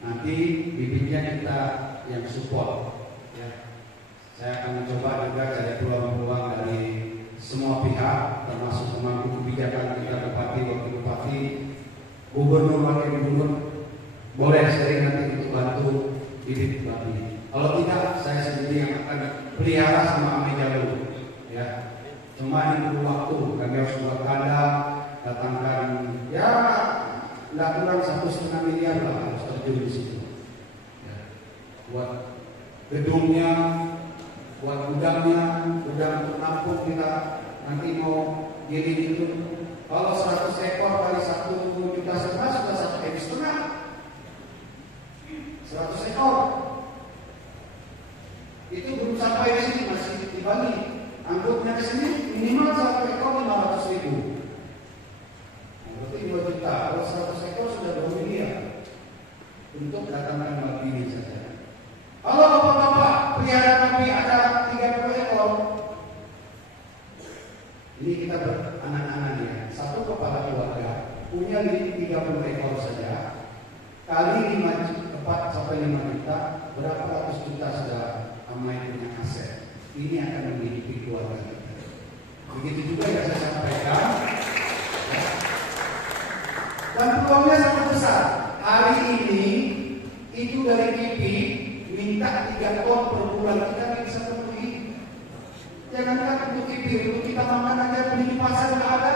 Nanti bibitnya kita yang support. Ya. Saya akan mencoba juga cari peluang-peluang dari semua pihak, termasuk pemangku kebijakan kita, bupati, wakil bupati, gubernur, wakil gubernur, boleh sering nanti untuk bantu bibit babi. Kalau tidak, saya sendiri yang akan pelihara sama Ame Jalu. Ya, cuma ini perlu waktu. Kami harus buat kandang, datangkan, ya, tidak kurang 1,5 miliar lah harus terjun di situ. Ya. Buat gedungnya, buat gudangnya, gudang untuk nampung kita nanti mau giling itu. Kalau 100 ekor kali 1,5 juta sudah 1,5 juta. 100 ekor. Itu belum sampai di sini, masih di Bali. Anggotnya ke sini minimal 1 ekor 500.000. Berarti 2 juta. Kalau 100 ekor sudah 2 miliar untuk datangkan babi ini saja. Kalau bapak-bapak pelihara babi ada 30 ekor, ini kita beranak-anak ya. Satu kepala keluarga punya 30 ekor saja. Kali ini akan menghidupi keluarga kita. Begitu juga yang saya sampaikan. Ya. Dan peluangnya sangat besar. Hari ini itu dari KIPI minta 3 ton per bulan, kita bisa penuhi. Jangankan untuk KIPI, untuk kita makan aja beli di pasar nggak ada.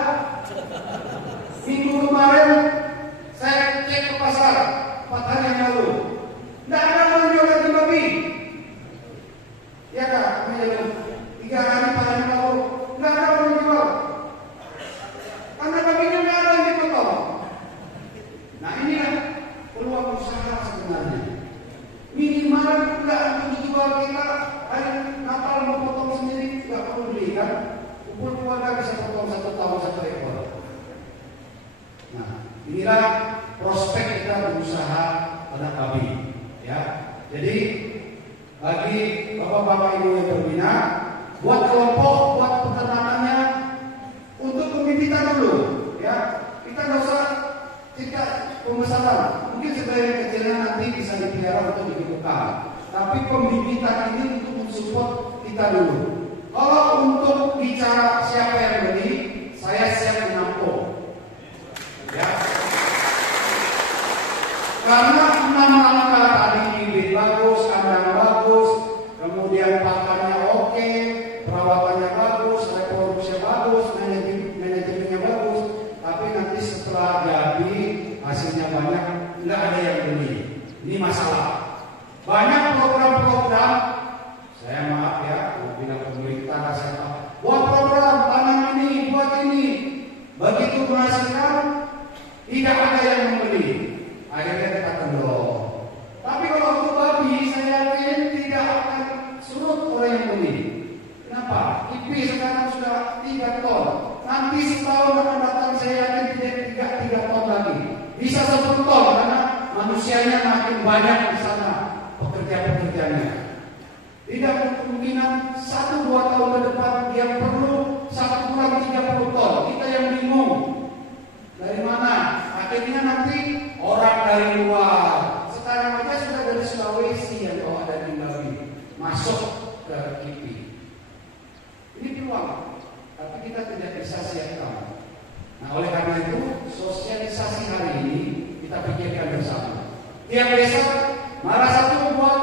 Minggu kemarin saya cek ke pasar 4 hari yang lalu, nggak ada orang jual daging babi. Ya kak, 3 hari 4 hari lalu nggak ada orang jual. Karena babinya nggak ada yang dipotong. Nah inilah peluang usaha sebenarnya. Minimal nggak untuk dijual, kita hari Natal mau potong sendiri nggak perlu beli kan? Kumpul keluarga bisa potong 1 tahun 1 ekor. Nah inilah prospek kita berusaha ternak babi. Ya, jadi bagi bapak-bapak ibu yang berminat, buat kelompok, buat peternaknya untuk pembibitan dulu. Ya, kita nggak usah kita pembesaran. Mungkin sebagian kecilnya nanti bisa dipelihara untuk dihidupkan. Tapi pembibitan ini untuk mensupport kita dulu. Kalau untuk bicara siapa yang beli, saya siap menampung. Ya. Karena 6 langkah tadi, bibit bagus, kandang bagus, kemudian pakannya oke, perawatannya bagus, reproduksinya bagus, manajemennya bagus. Tapi nanti setelah jadi hasilnya banyak, nggak ada yang beli. Ini masalah. Banyak program-program, saya maaf ya, bilang pemerintah saya buat program tanam ini, buat ini. Begitu menghasilkan, tidak ada yang membeli. Akhirnya kita kendor. Tapi kalau untuk babi, saya yakin tidak akan surut orang yang beli. Kenapa? KIPI sekarang sudah 3 ton. Nanti setahun akan datang, saya yakin tidak 3 ton lagi. Bisa 10 ton karena manusianya makin banyak di sana, pekerja-pekerjanya. Tidak kemungkinan 1-2 tahun ke depan dia perlu 1 bulan 30 ton. Kita yang bingung. Dari mana? Akhirnya nanti orang dari luar. Sekarang aja sudah dari Sulawesi yang bawa daging babi masuk ke KIPI. Ini peluang, tapi kita tidak bisa siapkan. Nah oleh karena itu sosialisasi hari ini kita pikirkan bersama. Tiap desa marah satu buat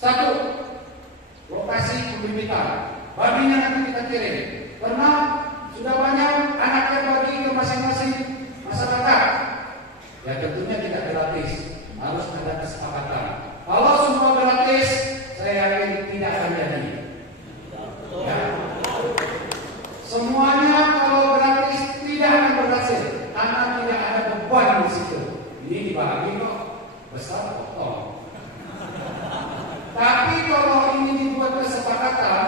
1 lokasi pembibitan. Babinya nanti kita kirim. Karena sudah banyak anaknya bagi ke masing-masing masyarakat. Ya tentunya tidak gratis, harus ada kesepakatan. Kalau semua gratis, saya yakin tidak akan jadi. Ya. Semuanya kalau gratis tidak akan berhasil, karena tidak ada beban di situ. Ini dibagi kok besar potong. Tapi kalau ini dibuat kesepakatan,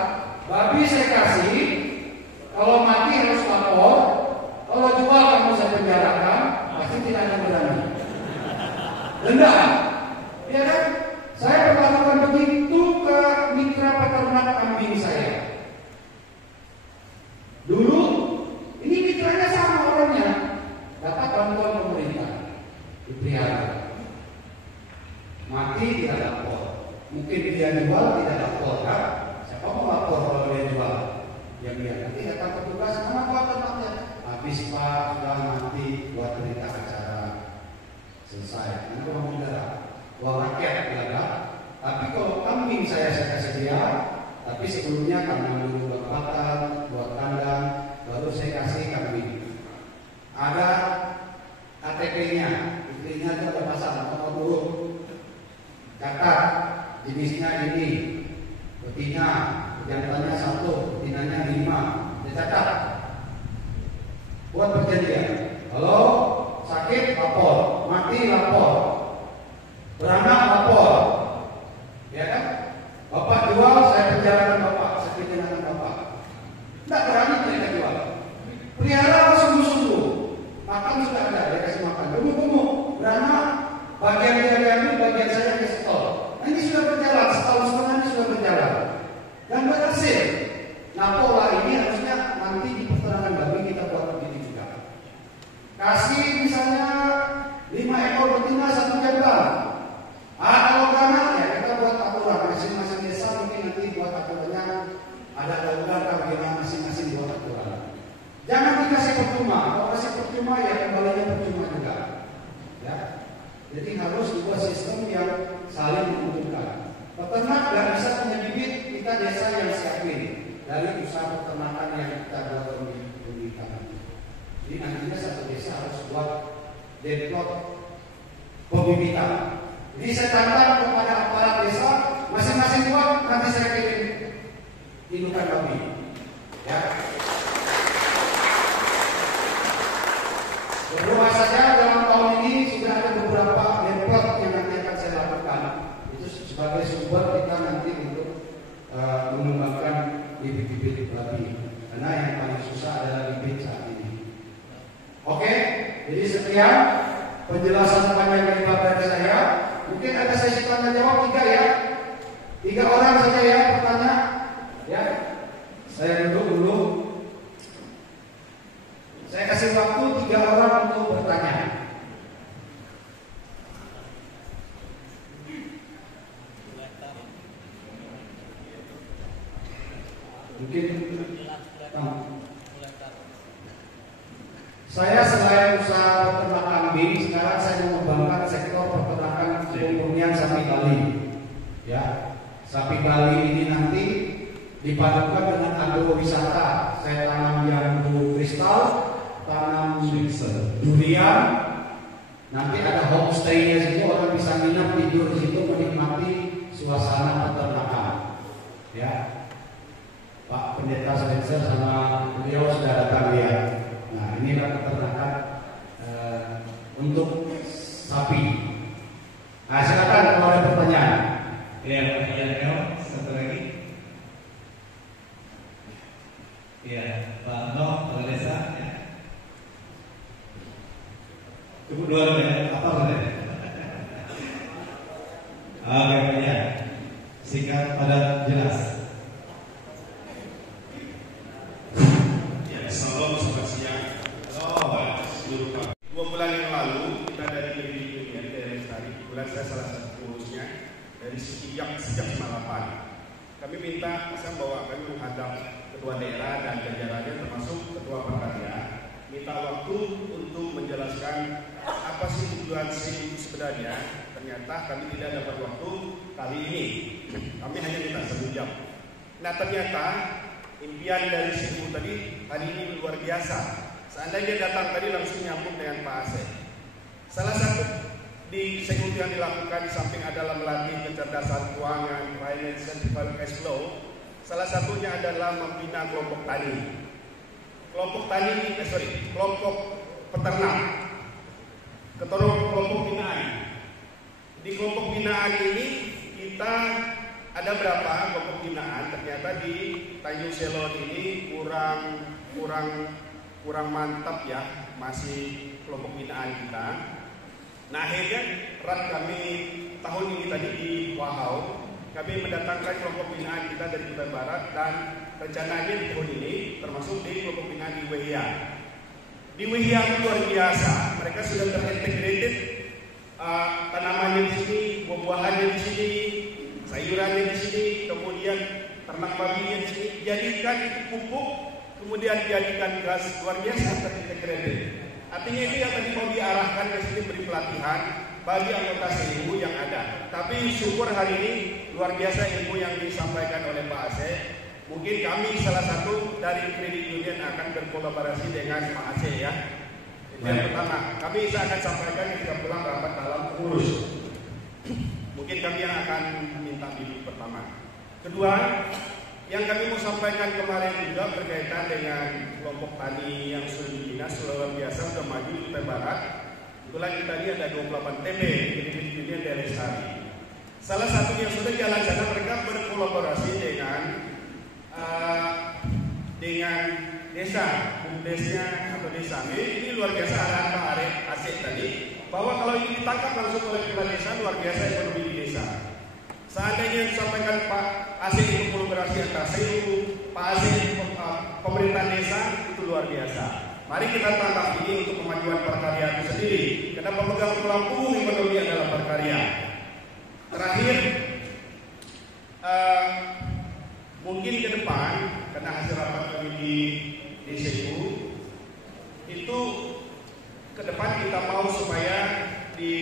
babi saya kasih, kalau mati harus lapor, kalau jual kamu saya penjarakan, pasti tidak akan berani. Denda, ya kan? Saya pernah lakukan begitu ke mitra peternak kambing saya. Dulu, ini mitranya sama orangnya, dapat bantuan pemerintah, dipelihara. Mati tidak lapor. Mungkin dia jual tidak lapor kan? Siapa mau lapor kalau dia jual? Ya biar nanti datang petugas, mana kau tempatnya? Habis Pak, sudah mati buat berita acara selesai. Nanti mau darah, uang rakyat ada. Tapi kalau kambing saya kasih dia, tapi sebelumnya kandang dulu buat pakan, buat kandang, baru saya kasih kambing. Ada KTP-nya, istrinya itu ada pasang nomor urut, catat jenisnya ini, betina, jantannya 1, betinanya 5, dicatat. Buat perjanjian. Kalau sakit lapor, mati lapor, beranak lapor, ya kan? Bapak jual, saya penjarakan bapak, sakitin anak bapak. Tidak berani mereka jual. Pelihara sungguh-sungguh, makan sudah ada, dia kasih makan. Gemuk-gemuk, beranak, bagian dia diambil, bagian saya ke setor. Nah, ini sudah berjalan, setahun setengah ini sudah berjalan dan berhasil. Nah pola ini harusnya nanti di peternakan babi kita buat begitu juga. Kasih misalnya 5 ekor betina 1 jantan. Kalau beranak ya kita buat aturan masing-masing desa mungkin nanti buat aturannya desa yang siapin dari usaha peternakan yang kita buat di kami. Jadi nantinya satu desa harus buat deadlock pembibitan. Jadi saya tantang kepada aparat desa, masing-masing buat, nanti saya kirim indukan babi. Ya. Berdoa saja dalam tahun ini sudah ada beberapa deadlock yang nanti akan saya lakukan. Itu sebagai sumber kita nanti untuk mengembangkan bibit-bibit babi. Karena yang paling susah adalah bibit saat ini. Oke, jadi sekian penjelasan panjang lebar dari saya. Mungkin ada sesi tanya jawab 3 ya. 3 orang saja ya bertanya. Ya, saya dulu. Saya kasih waktu 3 orang untuk bertanya. Mungkin saya selain usaha peternakan kambing, sekarang saya mengembangkan sektor peternakan pemurnian sapi Bali. Ya, sapi Bali ini nanti dipadukan dengan agrowisata. Saya tanam jambu kristal, tanam durian. Nanti ada homestay-nya situ, orang bisa nginap tidur di situ menikmati suasana peternakan. Ya, Pak Pendeta Spencer sama beliau sudah datang ya. Nah, inilah peternakan untuk sapi. Nah, silakan kalau ada pertanyaan. Ya, pertanyaan satu lagi. Ya, Pak Noh, Pak Desa. Ya. Cukup 2 menit. Apa boleh? Oke, ya. Singkat, padat, jelas. Salam, selamat siang. Seluruh 2 bulan yang lalu kita dari Kredit Union dari Lestari, kebetulan saya salah satu pengurusnya dari sejak 98. Kami minta bahwa kami menghadap ketua daerah dan jajarannya termasuk ketua Prakarya, minta waktu untuk menjelaskan apa sih tujuan SIM sebenarnya. Ternyata kami tidak dapat waktu kali ini. Kami hanya minta 1 jam. Nah, ternyata impian dari SIM tadi hari ini luar biasa. Seandainya datang tadi langsung nyambung dengan Pak Asep. Salah satu di SIM yang dilakukan di samping adalah melatih kecerdasan keuangan, finance, and cash flow. Salah satunya adalah membina kelompok tani. Kelompok peternak. Kelompok binaan. Di kelompok binaan ini kita ada berapa kelompok binaan? Ternyata di Tanjung Selon ini kurang mantap ya, masih kelompok binaan kita. Nah, akhirnya kami tahun ini tadi di Wahau, kami mendatangkan kelompok binaan kita dari Kutai Barat dan rencananya di tahun ini termasuk di kelompok binaan di Wehia. Di Wehia itu luar biasa, mereka sudah terintegrated, tanamannya di sini, buah-buahannya di sini, sayurannya di sini, kemudian ternak babinya di sini, jadikan itu pupuk, kemudian jadikan gas, luar biasa terintegrated. Artinya itu yang tadi mau diarahkan ke sini beri pelatihan bagi anggota SIMU yang ada. Tapi syukur hari ini luar biasa ilmu yang disampaikan oleh Pak Aceh. Mungkin kami salah satu dari Kredit Union akan berkolaborasi dengan Pak Aceh ya. Yang pertama, kami akan sampaikan ketika pulang rapat dalam pengurus. Mungkin kami yang akan minta bimbing pertama. Kedua, yang kami mau sampaikan kemarin juga berkaitan dengan kelompok tani yang sudah dibina luar biasa, sudah maju di Kutai Barat. Kebetulan kita ini ada 28 TB Kredit Union dari Lestari. Salah satu yang sudah jalan sana, mereka berkolaborasi dengan desa, bumdesnya atau desa. Ini luar biasa arahan Pak Arif Asik tadi, bahwa kalau ini ditangkap langsung oleh kepala desa, luar biasa ekonomi di desa. Seandainya disampaikan Pak Asik itu kolaborasi antara SIMU, Pak Asik pemerintah desa, itu luar biasa. Mari kita tangkap ini untuk kemajuan Prakarya itu sendiri. Karena pemegang tulang punggung ekonomi adalah Prakarya. Terakhir, mungkin ke depan, karena hasil rapat kami di DCU, itu ke depan kita mau supaya di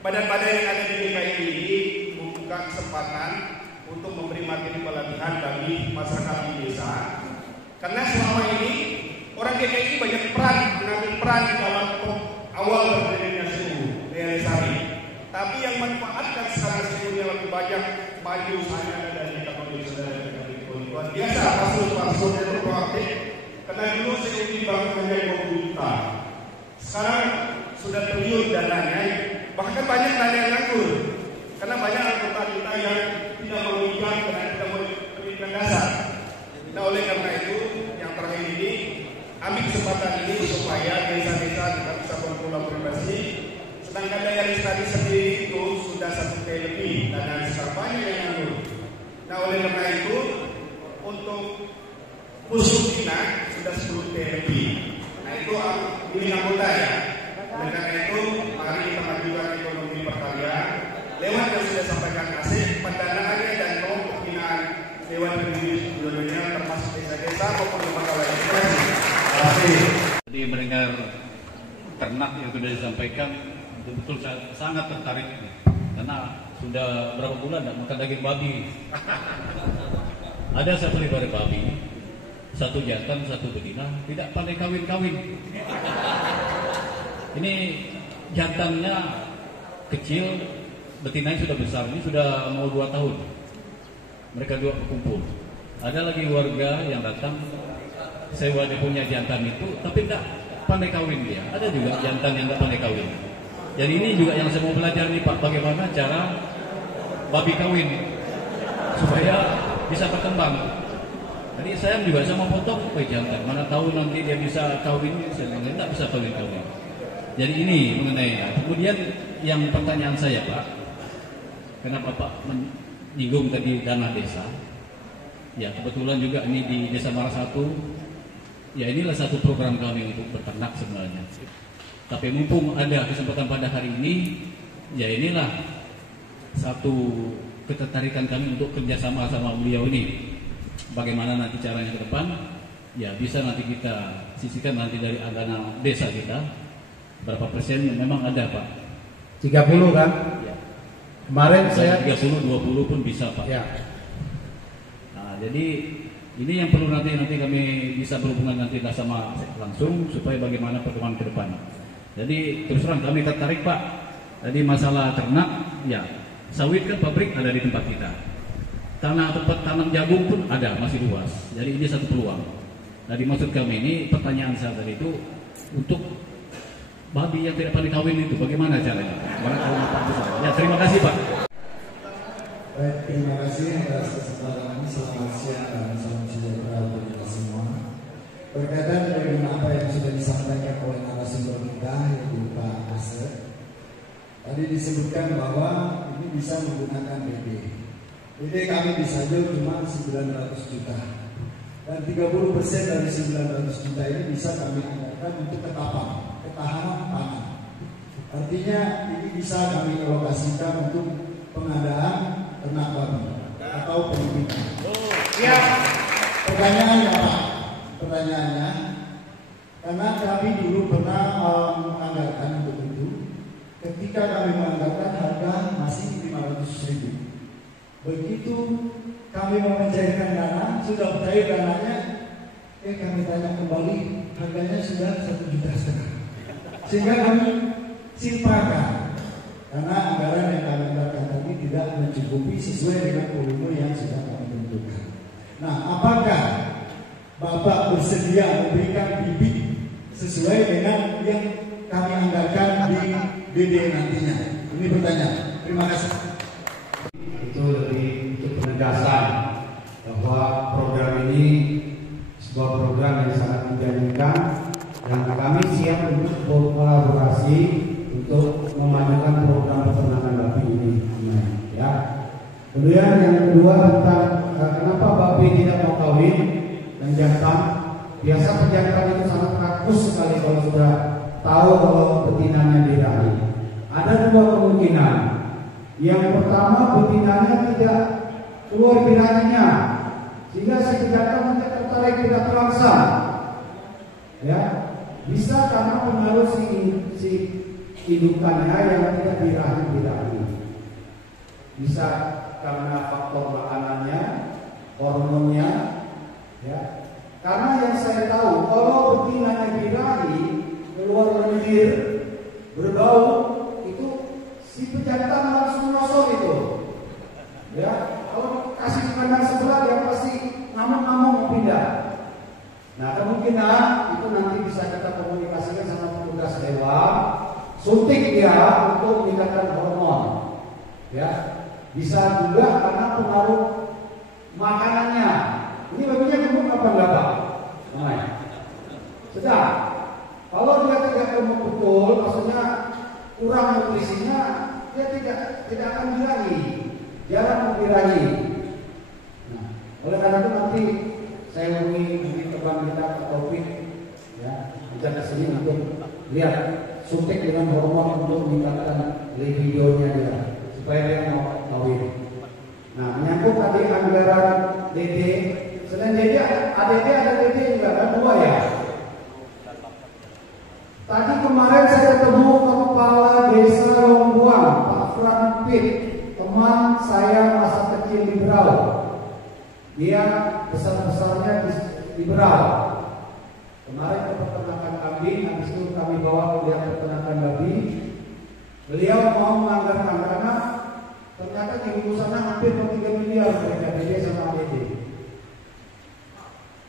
badan-badan yang ada di DKI ini membuka kesempatan untuk memberi materi pelatihan bagi masyarakat di desa. Karena selama ini orang GKI banyak mengambil peran di dalam awal berdirinya SEU realisasi. Tapi yang manfaatkan sekarang SEU yang lebih banyak maju hanya dari kategori saudara luar biasa. Pasul itu proaktif. Karena dulu SEU dibangun hanya 20 juta. Sekarang sudah triliun dananya. Bahkan banyak dana yang nganggur. Karena banyak anggota kita yang tidak menunjukkan karena tidak pendidikan dasar. Nah, oleh karena itu yang terakhir ini ambil kesempatan ini supaya desa-desa kita bisa berkolaborasi. Sedangkan daya lestari sendiri itu sudah 1 T lebih dan sisa banyak yang nganggur. Nah, oleh karena itu untuk Pusukina sudah 10 T lebih. Nah, itu ini anggota ya. Oleh karena itu mari kita majukan ekonomi pertanian lewat yang sudah sampaikan Asif, pendanaannya dan kelompok binaan Dewan Pembina Dunia termasuk desa-desa maupun lembaga lain. Terima kasih. Jadi mendengar ternak yang sudah disampaikan, betul-betul saya sangat tertarik karena sudah berapa bulan tidak makan daging babi. Ada saya pelihara babi, 1 jantan 1 betina, tidak pandai kawin-kawin. Ini jantannya kecil, betinanya sudah besar, ini sudah mau 2 tahun. Mereka 2 berkumpul. Ada lagi warga yang datang sewa dia punya jantan itu, tapi tidak pandai kawin dia. Ada juga jantan yang tidak pandai kawin. Jadi ini juga yang saya mau belajar nih Pak, bagaimana cara babi kawin supaya bisa berkembang. Jadi saya juga sama potong jantan, mana tahu nanti dia bisa kawin, saya tidak bisa kawin-kawin. Jadi ini mengenai. Kemudian yang pertanyaan saya Pak, kenapa Pak menyinggung tadi dana desa? Ya kebetulan juga ini di Desa Mara 1. Ya inilah satu program kami untuk berternak sebenarnya. Tapi mumpung ada kesempatan pada hari ini, ya inilah satu ketertarikan kami untuk kerjasama sama beliau ini. Bagaimana nanti caranya ke depan? Ya bisa nanti kita sisihkan nanti dari anggaran desa kita. Berapa persen memang ada Pak? 30 kan? Ya. Kemarin saya 30, 20 pun bisa Pak. Ya. Nah, jadi ini yang perlu nanti kami bisa berhubungan nanti sama langsung supaya bagaimana perkembangan ke depan. Jadi terus terang kami tertarik Pak. Jadi masalah ternak, ya sawit kan pabrik ada di tempat kita. Tanah tempat tanam jagung pun ada, masih luas. Jadi ini satu peluang. Jadi maksud kami ini pertanyaan saya tadi itu untuk babi yang tidak pandai kawin itu bagaimana caranya? Ya terima kasih Pak. Baik, terima kasih atas kesempatan ini. Selamat siang dan salam sejahtera untuk kita semua. Berkaitan dengan apa yang sudah disampaikan oleh narasumber kita yaitu Pak Asep. Tadi disebutkan bahwa ini bisa menggunakan BD. BD kami bisa jual cuma 900 juta. Dan 30% dari 900 juta ini bisa kami anggarkan untuk ketahanan pangan. Artinya ini bisa kami alokasikan untuk pengadaan ternak babi atau pembibitan. Ya. Pertanyaannya Pak, pertanyaannya, karena kami dulu pernah menganggarkan untuk itu. Ketika kami menganggarkan harga masih 500.000. Begitu kami mau mencairkan dana, sudah cair dananya, kami tanya kembali, harganya sudah 1,5 juta. Sehingga kami simpakan, karena anggaran yang kami anggarkan tadi tidak mencukupi sesuai dengan volume yang sudah kami tentukan. Nah, apakah Bapak bersedia memberikan bibit sesuai dengan yang kami anggarkan di BD nantinya? Ini pertanyaan. Terima kasih. Itu lebih untuk penegasan bahwa program ini sebuah program yang sangat menjanjikan dan kami siap untuk berkolaborasi untuk memajukan program peternakan babi ini. Ya. Kemudian yang kedua tentang kenapa babi tidak mau kawin dan jantan. Biasa pejantan itu sangat rakus sekali kalau sudah tahu kalau betinanya diraih. Ada 2 kemungkinan. Yang pertama betinanya tidak keluar birahinya, sehingga si pejantan tidak tertarik, tidak terangsang. Ya, bisa karena pengaruh si indukannya yang tidak birahi. bisa karena faktor makanannya, hormonnya, ya. Karena yang saya tahu, kalau betinanya birahi keluar lendir, berbau, itu si pejantan langsung nyosor itu. Ya, kalau kasih kandang sebelah dia pasti ngamuk-ngamuk pindah. Nah, kemungkinan itu nanti bisa kita komunikasikan sama petugas hewan, suntik dia untuk meningkatkan hormon. Ya, bisa juga karena pengaruh makanannya. Ini babinya gemuk apa enggak, Pak? Sedang. Kalau dia tidak gemuk betul, maksudnya kurang nutrisinya, dia tidak akan birahi, jarang membirahi. Nah, oleh karena itu nanti saya hubungi teman kita ke Taufik, ya, ajak ke sini untuk lihat suntik dengan hormon untuk meningkatkan libidonya dia, supaya dia mau kawin. Nah, menyangkut tadi anggaran DD, selain DD ADD ada DD juga kan, 2 ya. Tadi kemarin saya ketemu Kepala Desa Longbuang, Pak Franpit, teman saya masa kecil di Berau. Dia besar-besarnya di Berau. Kemarin ke peternakan kambing, habis itu kami bawa ke peternakan babi. Beliau mau menganggarkan karena ternyata di sana hampir 3 miliar mereka DD sama ADD.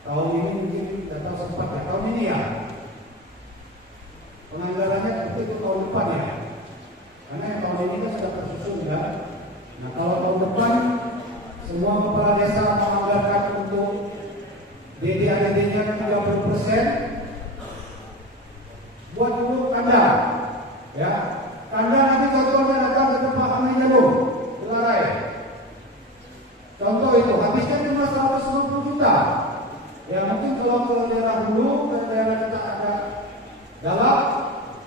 Tahun ini mungkin tidak tahu sempat ya, tahun ini ya. Penganggarannya itu tahun depan ya. Karena yang tahun ini kan sudah tersusun kan. Nah, kalau tahun depan semua kepala desa menganggarkan untuk DD ADD-nya 30%, buat dulu kandang. Ya. Kandang nanti contohnya datang ke tempat kami dulu, Belarai. Contoh itu habisnya cuma 150 juta. Ya mungkin kalau ke daerah dulu, ke daerah kita ada dalam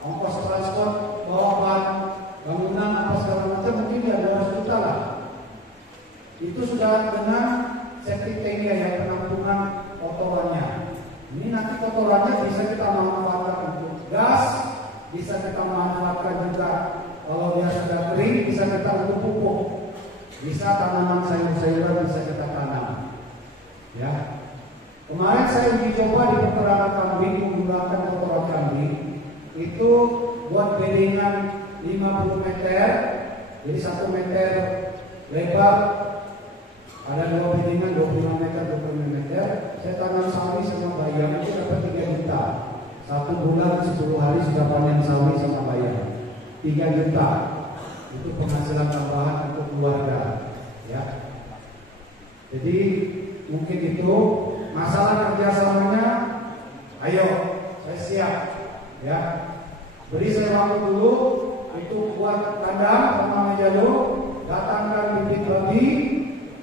ongkos transport, bawa bangunan apa segala macam mungkin ya 200 juta lah. Itu sudah dengan safety tank yang penampungan kotorannya. Ini nanti kotorannya bisa kita manfaatkan untuk gas, bisa kita manfaatkan juga kalau dia sudah kering bisa kita untuk pupuk, bisa tanaman sayur-sayuran bisa kita tanam. Ya. Kemarin saya uji coba di peternakan kambing menggunakan kotoran kambing. Itu buat bedengan 50 meter, jadi 1 meter lebar, ada 2 bedengan 25 meter, 25 meter. Saya tanam sawi sama bayam itu dapat 3 juta. 1 bulan 10 hari sudah panen sawi sama bayam, 3 juta. Itu penghasilan tambahan untuk keluarga. Ya. Jadi mungkin itu masalah kerjasamanya. Ayo, saya siap. Ya, beri saya waktu dulu untuk buat kandang sama meja dulu, datangkan bibit babi,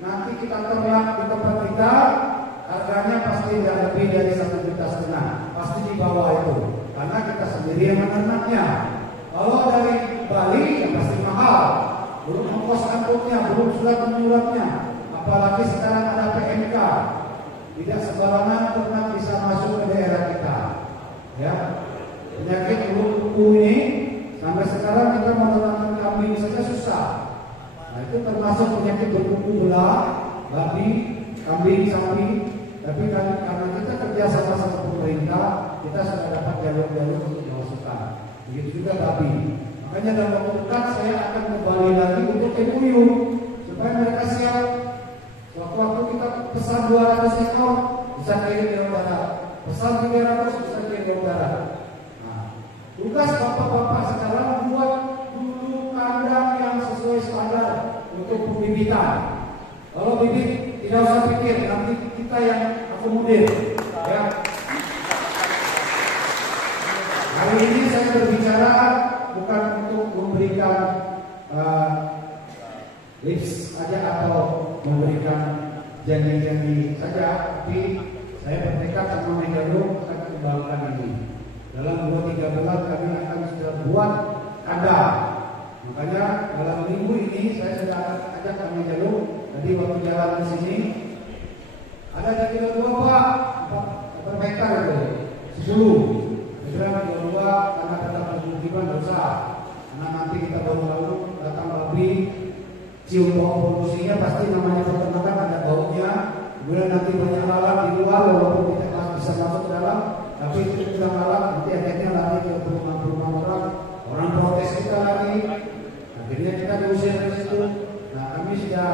nanti kita ternak di tempat kita, harganya pasti tidak lebih dari 1,5 juta, pasti di bawah itu, karena kita sendiri yang menernaknya. Kalau dari Bali ya pasti mahal, belum ongkos angkutnya, belum surat menyuratnya, apalagi sekarang ada PMK, tidak sembarangan ternak bisa masuk ke daerah kita. Ya. Penyakit mulut kuku ini sampai sekarang kita menanam kambing saja susah. Nah itu termasuk penyakit berkuku belah, babi, kambing, sapi. Tapi karena kita kerja sama pemerintah, kita sudah dapat jalur-jalur untuk dimasukkan. Begitu juga babi. Makanya dalam waktu dekat saya akan kembali lagi untuk MOU supaya mereka siap. Waktu kita pesan 200 ekor bisa kirim ke udara, pesan 300 bisa kirim ke udara. Tugas bapak-bapak sekarang buat dulu kandang yang sesuai standar untuk pembibitan. Kalau bibit tidak usah pikir, nanti kita yang akomodir. Ya. Hari ini saya berbicara bukan untuk memberikan lips aja atau memberikan janji-janji saja, tapi saya bertekad sama Megalo akan kembangkan ini. Dalam 2-3 bulan kami akan sudah buat kandang. Makanya dalam minggu ini saya sudah ajak kami jalur. Jadi waktu jalan ke sini ada jalan 2 Pak, berapa hektar itu? 10. Segera 2 karena tetap permukiman dosa. Karena nanti kita baru lalu datang babi cium bau polusinya pasti namanya peternakan ada baunya. Kemudian nanti banyak lalat di luar walaupun tidak bisa masuk ke dalam, tapi itu kita lalat nanti akhirnya lari ke perumahan-perumahan orang protes kita lagi. Akhirnya kita diusir dari situ. Nah kami sudah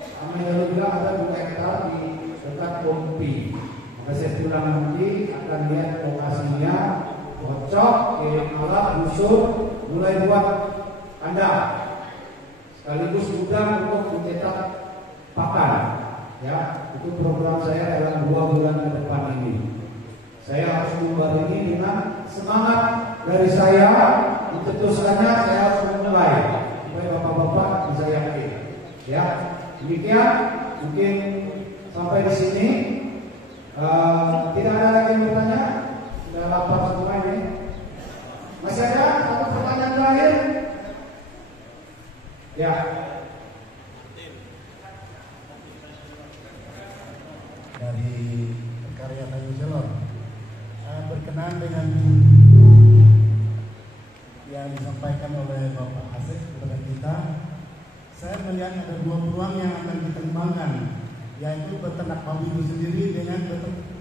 kami juga ada 2 hektar di dekat Pompi. Maka saya bilang nanti akan lihat lokasinya, cocok, kirim alat, busur, mulai buat kandang. Sekaligus gudang untuk mencetak pakan. Ya, itu program saya dalam 2 bulan ke depan ini. Saya harus membarengi dengan semangat dari saya, dicetuskannya saya harus memulai supaya bapak-bapak bisa yakin. Ya, demikian mungkin sampai di sini. Tidak ada lagi yang bertanya. Sudah lapar semua ini. Masih ada satu pertanyaan terakhir? Ya. Dari karya Kayu Celor, berkenan dengan yang disampaikan oleh Bapak Asep kepada kita. Saya melihat ada 2 peluang yang akan kita kembangkan, yaitu beternak babi itu sendiri dengan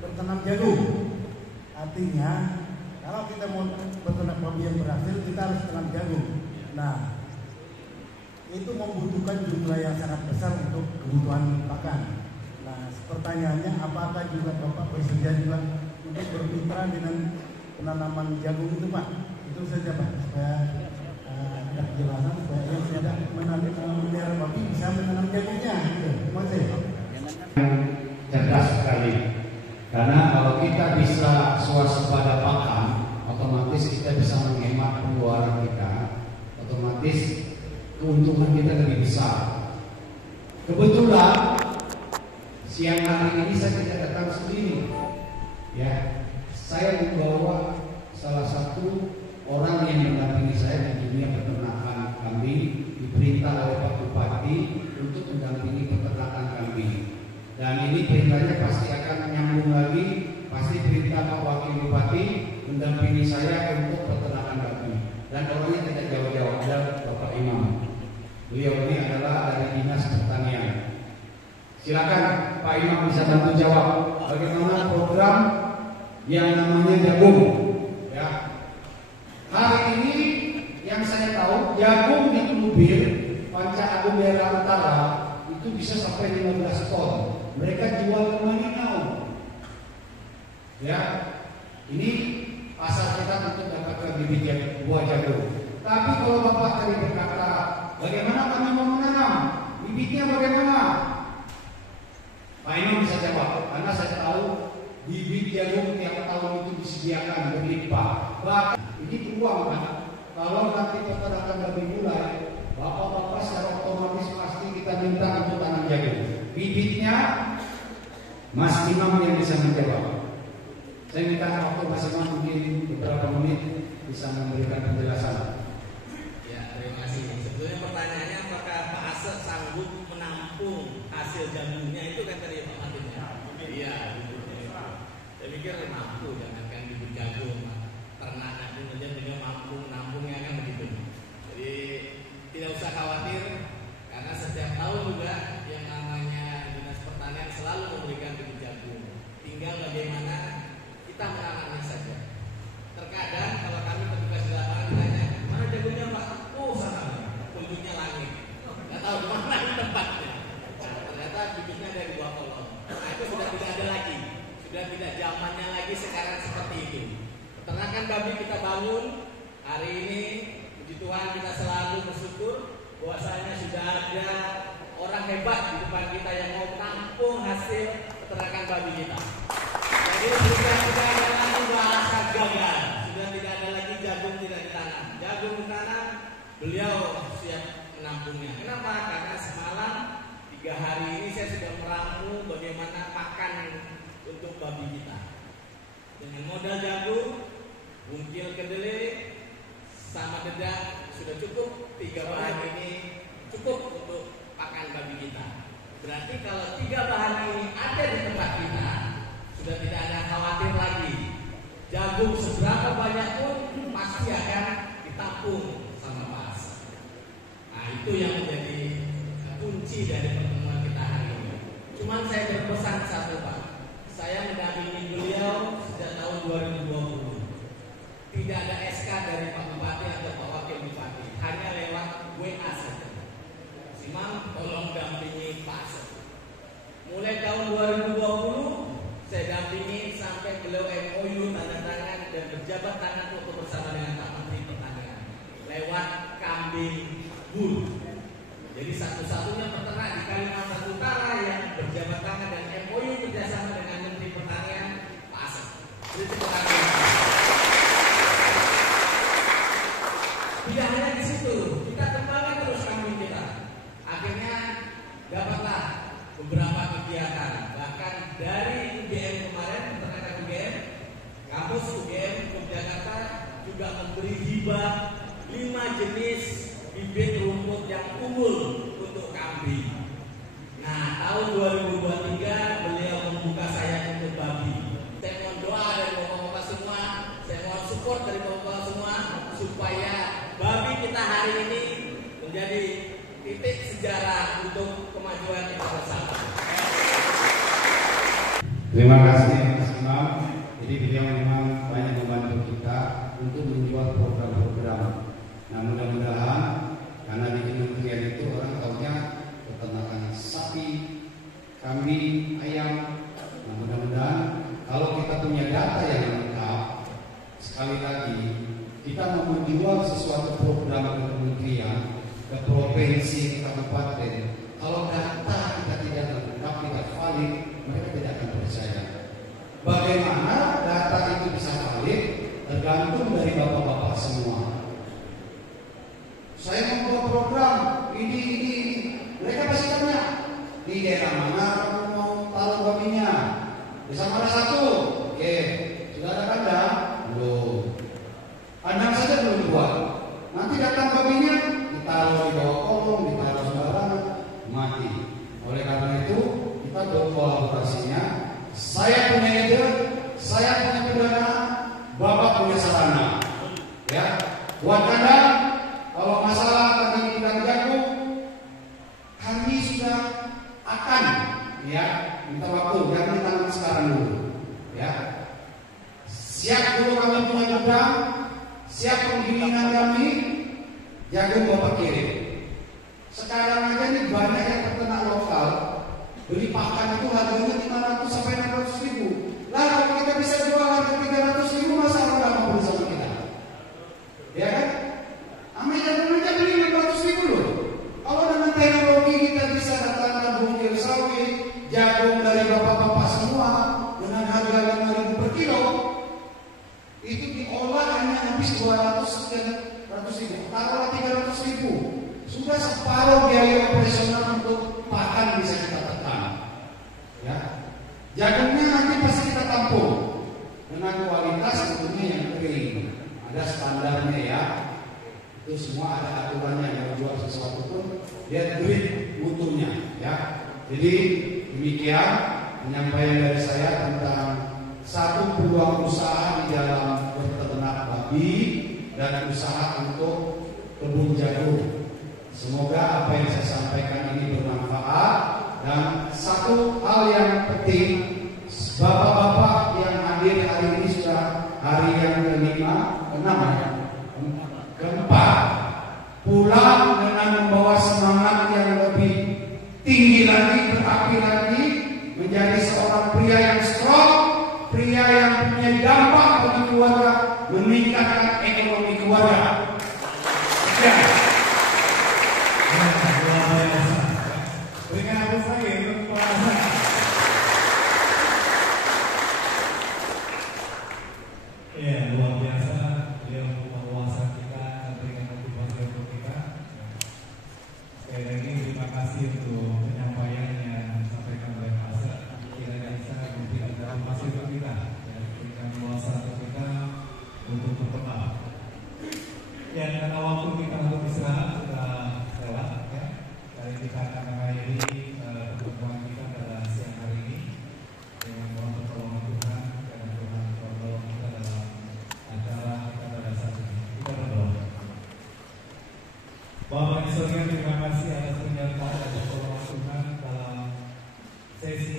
beternak jagung. Artinya, kalau kita mau beternak babi yang berhasil, kita harus ternak jagung. Nah, itu membutuhkan jumlah yang sangat besar untuk kebutuhan pakan. Nah, pertanyaannya, apakah juga Bapak bersedia juga untuk bermitra dengan penanaman jagung itu, Pak? Itu saja, Pak, supaya ada kejelasan, supaya yang tidak memelihara babi bisa menanam jagungnya. Terima kasih. Cerdas sekali. Karena kalau kita bisa swasembada pakan, otomatis kita bisa menghemat pengeluaran kita, otomatis keuntungan kita lebih besar. Kebetulan siang hari ini saya tidak datang sendiri. Ya, saya membawa salah satu orang yang mendampingi saya di dunia peternakan kambing, diperintah oleh Pak Bupati untuk mendampingi peternakan kambing. Dan ini perintahnya pasti akan menyambung lagi, pasti perintah Pak Wakil Bupati mendampingi saya untuk peternakan kambing. Dan orangnya tidak jauh-jauh, ada Bapak Imam. Beliau ini adalah dari Dinas Pertanian. Silakan Pak Imam bisa bantu jawab bagaimana program yang namanya jagung. Ya. Hari ini yang saya tahu jagung di Klubir Panca Agung Daerah Utara itu bisa sampai 15 ton. Mereka jual ke Maninau. Ya, ini pasar kita untuk dapatkan bibit buah jagung. Tapi kalau Bapak tadi berkata, bagaimana kami mau menanam? Bibitnya bagaimana? Pak Imam bisa jawab, karena saya tahu bibit jagung tiap tahun itu disediakan berlimpah. Bahkan ini peluang kan? Kalau nanti peternakan lebih mulai, bapak-bapak secara otomatis pasti kita minta untuk tanam jagung. Bibitnya Mas Imam yang bisa menjawab. Saya minta waktu Mas Imam mungkin beberapa menit bisa memberikan penjelasan. Ya, terima kasih. Sebetulnya pertanyaannya apakah Pak Asep sanggup menampung hasil jagungnya itu kan tadi Pak Martin ya? Iya, saya pikir mampu, jangankan bibit jagung, ternak nanti juga mampu menampungnya kan begitu. Jadi tidak usah khawatir karena setiap tahun juga yang namanya Dinas Pertanian selalu memberikan bibit jagung. Tinggal bagaimana kita menanamnya saja. Terkadang kalau kami petugas di lapangan ditanya, mana jagungnya Pak? Oh sana, ujungnya langit. Nggak tahu di mana tempatnya. Nah, ternyata bibitnya dari bawah kolong. Nah itu sudah tidak ada lagi, sudah tidak zamannya lagi sekarang seperti itu. Peternakan babi kita bangun hari ini, puji Tuhan kita selalu bersyukur bahwasanya sudah ada orang hebat di depan kita yang mau menampung hasil peternakan babi kita. Jadi sudah tidak ada lagi bahasa gagal, sudah tidak ada lagi jagung tidak ditanam. Jagung ditanam, beliau siap menampungnya. Kenapa? Karena semalam 3 hari ini saya sudah meramu bagaimana pakan untuk babi kita. Dengan modal jagung, bungkil kedelai, sama dedak sudah cukup. 3 bahan ini cukup untuk pakan babi kita. Berarti kalau 3 bahan ini ada di tempat kita, sudah tidak ada khawatir lagi. Jagung seberapa banyak pun pasti akan ditampung sama Pak Asep. Nah itu yang menjadi kunci dari pertemuan kita hari ini. Cuman saya berpesan satu Pak, saya mendampingi beliau sejak tahun 2020. Tidak ada SK dari Pak Bupati atau Pak Wakil Bupati, hanya lewat WA saja. Simam, tolong dampingi Pak Asep. Mulai tahun 2020 saya dampingi sampai beliau MOU tanda tangan dan berjabat tangan untuk bersama dengan Pak Menteri Pertanian lewat kambing bulu. Jadi satu-satunya peternak di Kalimantan Utara yang berjabat tangan dan MOU kerjasama dengan Menteri Pertanian Pak Asep. Jadi terima kasih. Tidak hanya di situ, kita kembangkan terus kambing kita. Akhirnya dapatlah beberapa kegiatan. Bahkan dari UGM kemarin, peternakan UGM, kampus UGM Yogyakarta juga memberi hibah 5 jenis bibit rumput yang unggul untuk kambing. Nah, tahun 2023 beliau membuka sayap untuk babi. Saya mohon doa dari bapak-bapak semua, saya mohon support dari bapak-bapak semua supaya babi kita hari ini menjadi titik sejarah untuk kemajuan kita bersama. Terima kasih Mas Imam. Jadi beliau memang banyak membantu kita untuk menjual program-program. Nah mudah-mudahan karena di kementerian itu orang tahunya peternakan sapi, kambing, ayam. Nah mudah-mudahan kalau kita punya data yang lengkap, sekali lagi kita mau menjual sesuatu program ke kementerian, ke provinsi, ke kabupaten. Kalau data kita tidak lengkap, tidak valid, mereka tidak akan percaya. Bagaimana data itu bisa valid? Tergantung dari bapak-bapak semua. Saya mau buat program ini. Mereka pasti tanya di daerah mana kamu mau taruh babinya? Desa mana satu? Oke, sudah ada kandang? Belum. Kandang saja belum buat. Nanti datang babinya ditaruh di bawah kolong, ditaruh sembarangan, mati. Oleh karena itu kita berkolaborasinya. Saya punya ide, saya punya pendanaan, bapak punya sarana. Ya, buat kandang. Kalau masalah tadi bidang jagung, kami sudah akan ya minta waktu, jangan ditangani sekarang dulu. Ya, siap dulu kami punya gudang, siap penggilingan kami, jagung bapak kirim. Sekarang aja nih banyak yang peternak lokal beli pakan itu harganya 500 sampai 600 ribu. Lah kalau kita bisa jual harga 300 ribu, masa orang nggak mau beli sama kita? Ya kan? Ambil jagung aja beli 500 ribu loh. Kalau dengan teknologi kita bisa datangkan bungkil sawit, jagung dari bapak-bapak semua dengan harga 5.000 per kilo, itu diolah hanya habis 200-300 ribu. Taruhlah 300 ribu. Sudah separuh biaya operasional untuk pakan bisa kita tekan. Ya, jagungnya nanti pasti kita tampung dengan kualitas tentunya yang kering. Ada standarnya ya. Itu semua ada aturannya. Yang jual sesuatu pun dia grade mutunya. Ya, jadi demikian penyampaian dari saya tentang satu peluang usaha di dalam berternak babi dan usaha untuk kebun jagung. Semoga apa yang saya sampaikan ini bermanfaat. Dan satu hal yang penting, bapak-bapak yang hadir hari ini sudah hari yang keempat, pulang dengan membawa semangat yang lebih tinggi lagi, berapi lagi, menjadi seorang pria yang strong, pria yang punya dampak bagi keluarga, meningkatkan ekonomi keluarga. Ya. Berikan aplaus lagi untuk Pak Asep. Ya, luar biasa dia menguasai kita, memberikan motivasi untuk kita. Sekali lagi terima kasih untuk penyampaian yang disampaikan oleh Pak Asep. Kiranya bisa memberikan motivasi untuk kita, memberikan kuasa untuk kita untuk berkembang. Ya, karena waktu kita untuk istirahat sudah lewat, ya. Kali kita akan mengakhiri pertemuan kita pada siang hari ini dengan mohon pertolongan Tuhan dan Tuhan tolong kita dalam acara kita pada saat ini. Kita berdoa. Bapak di surga, terima kasih atas penyertaan dan pertolongan sesi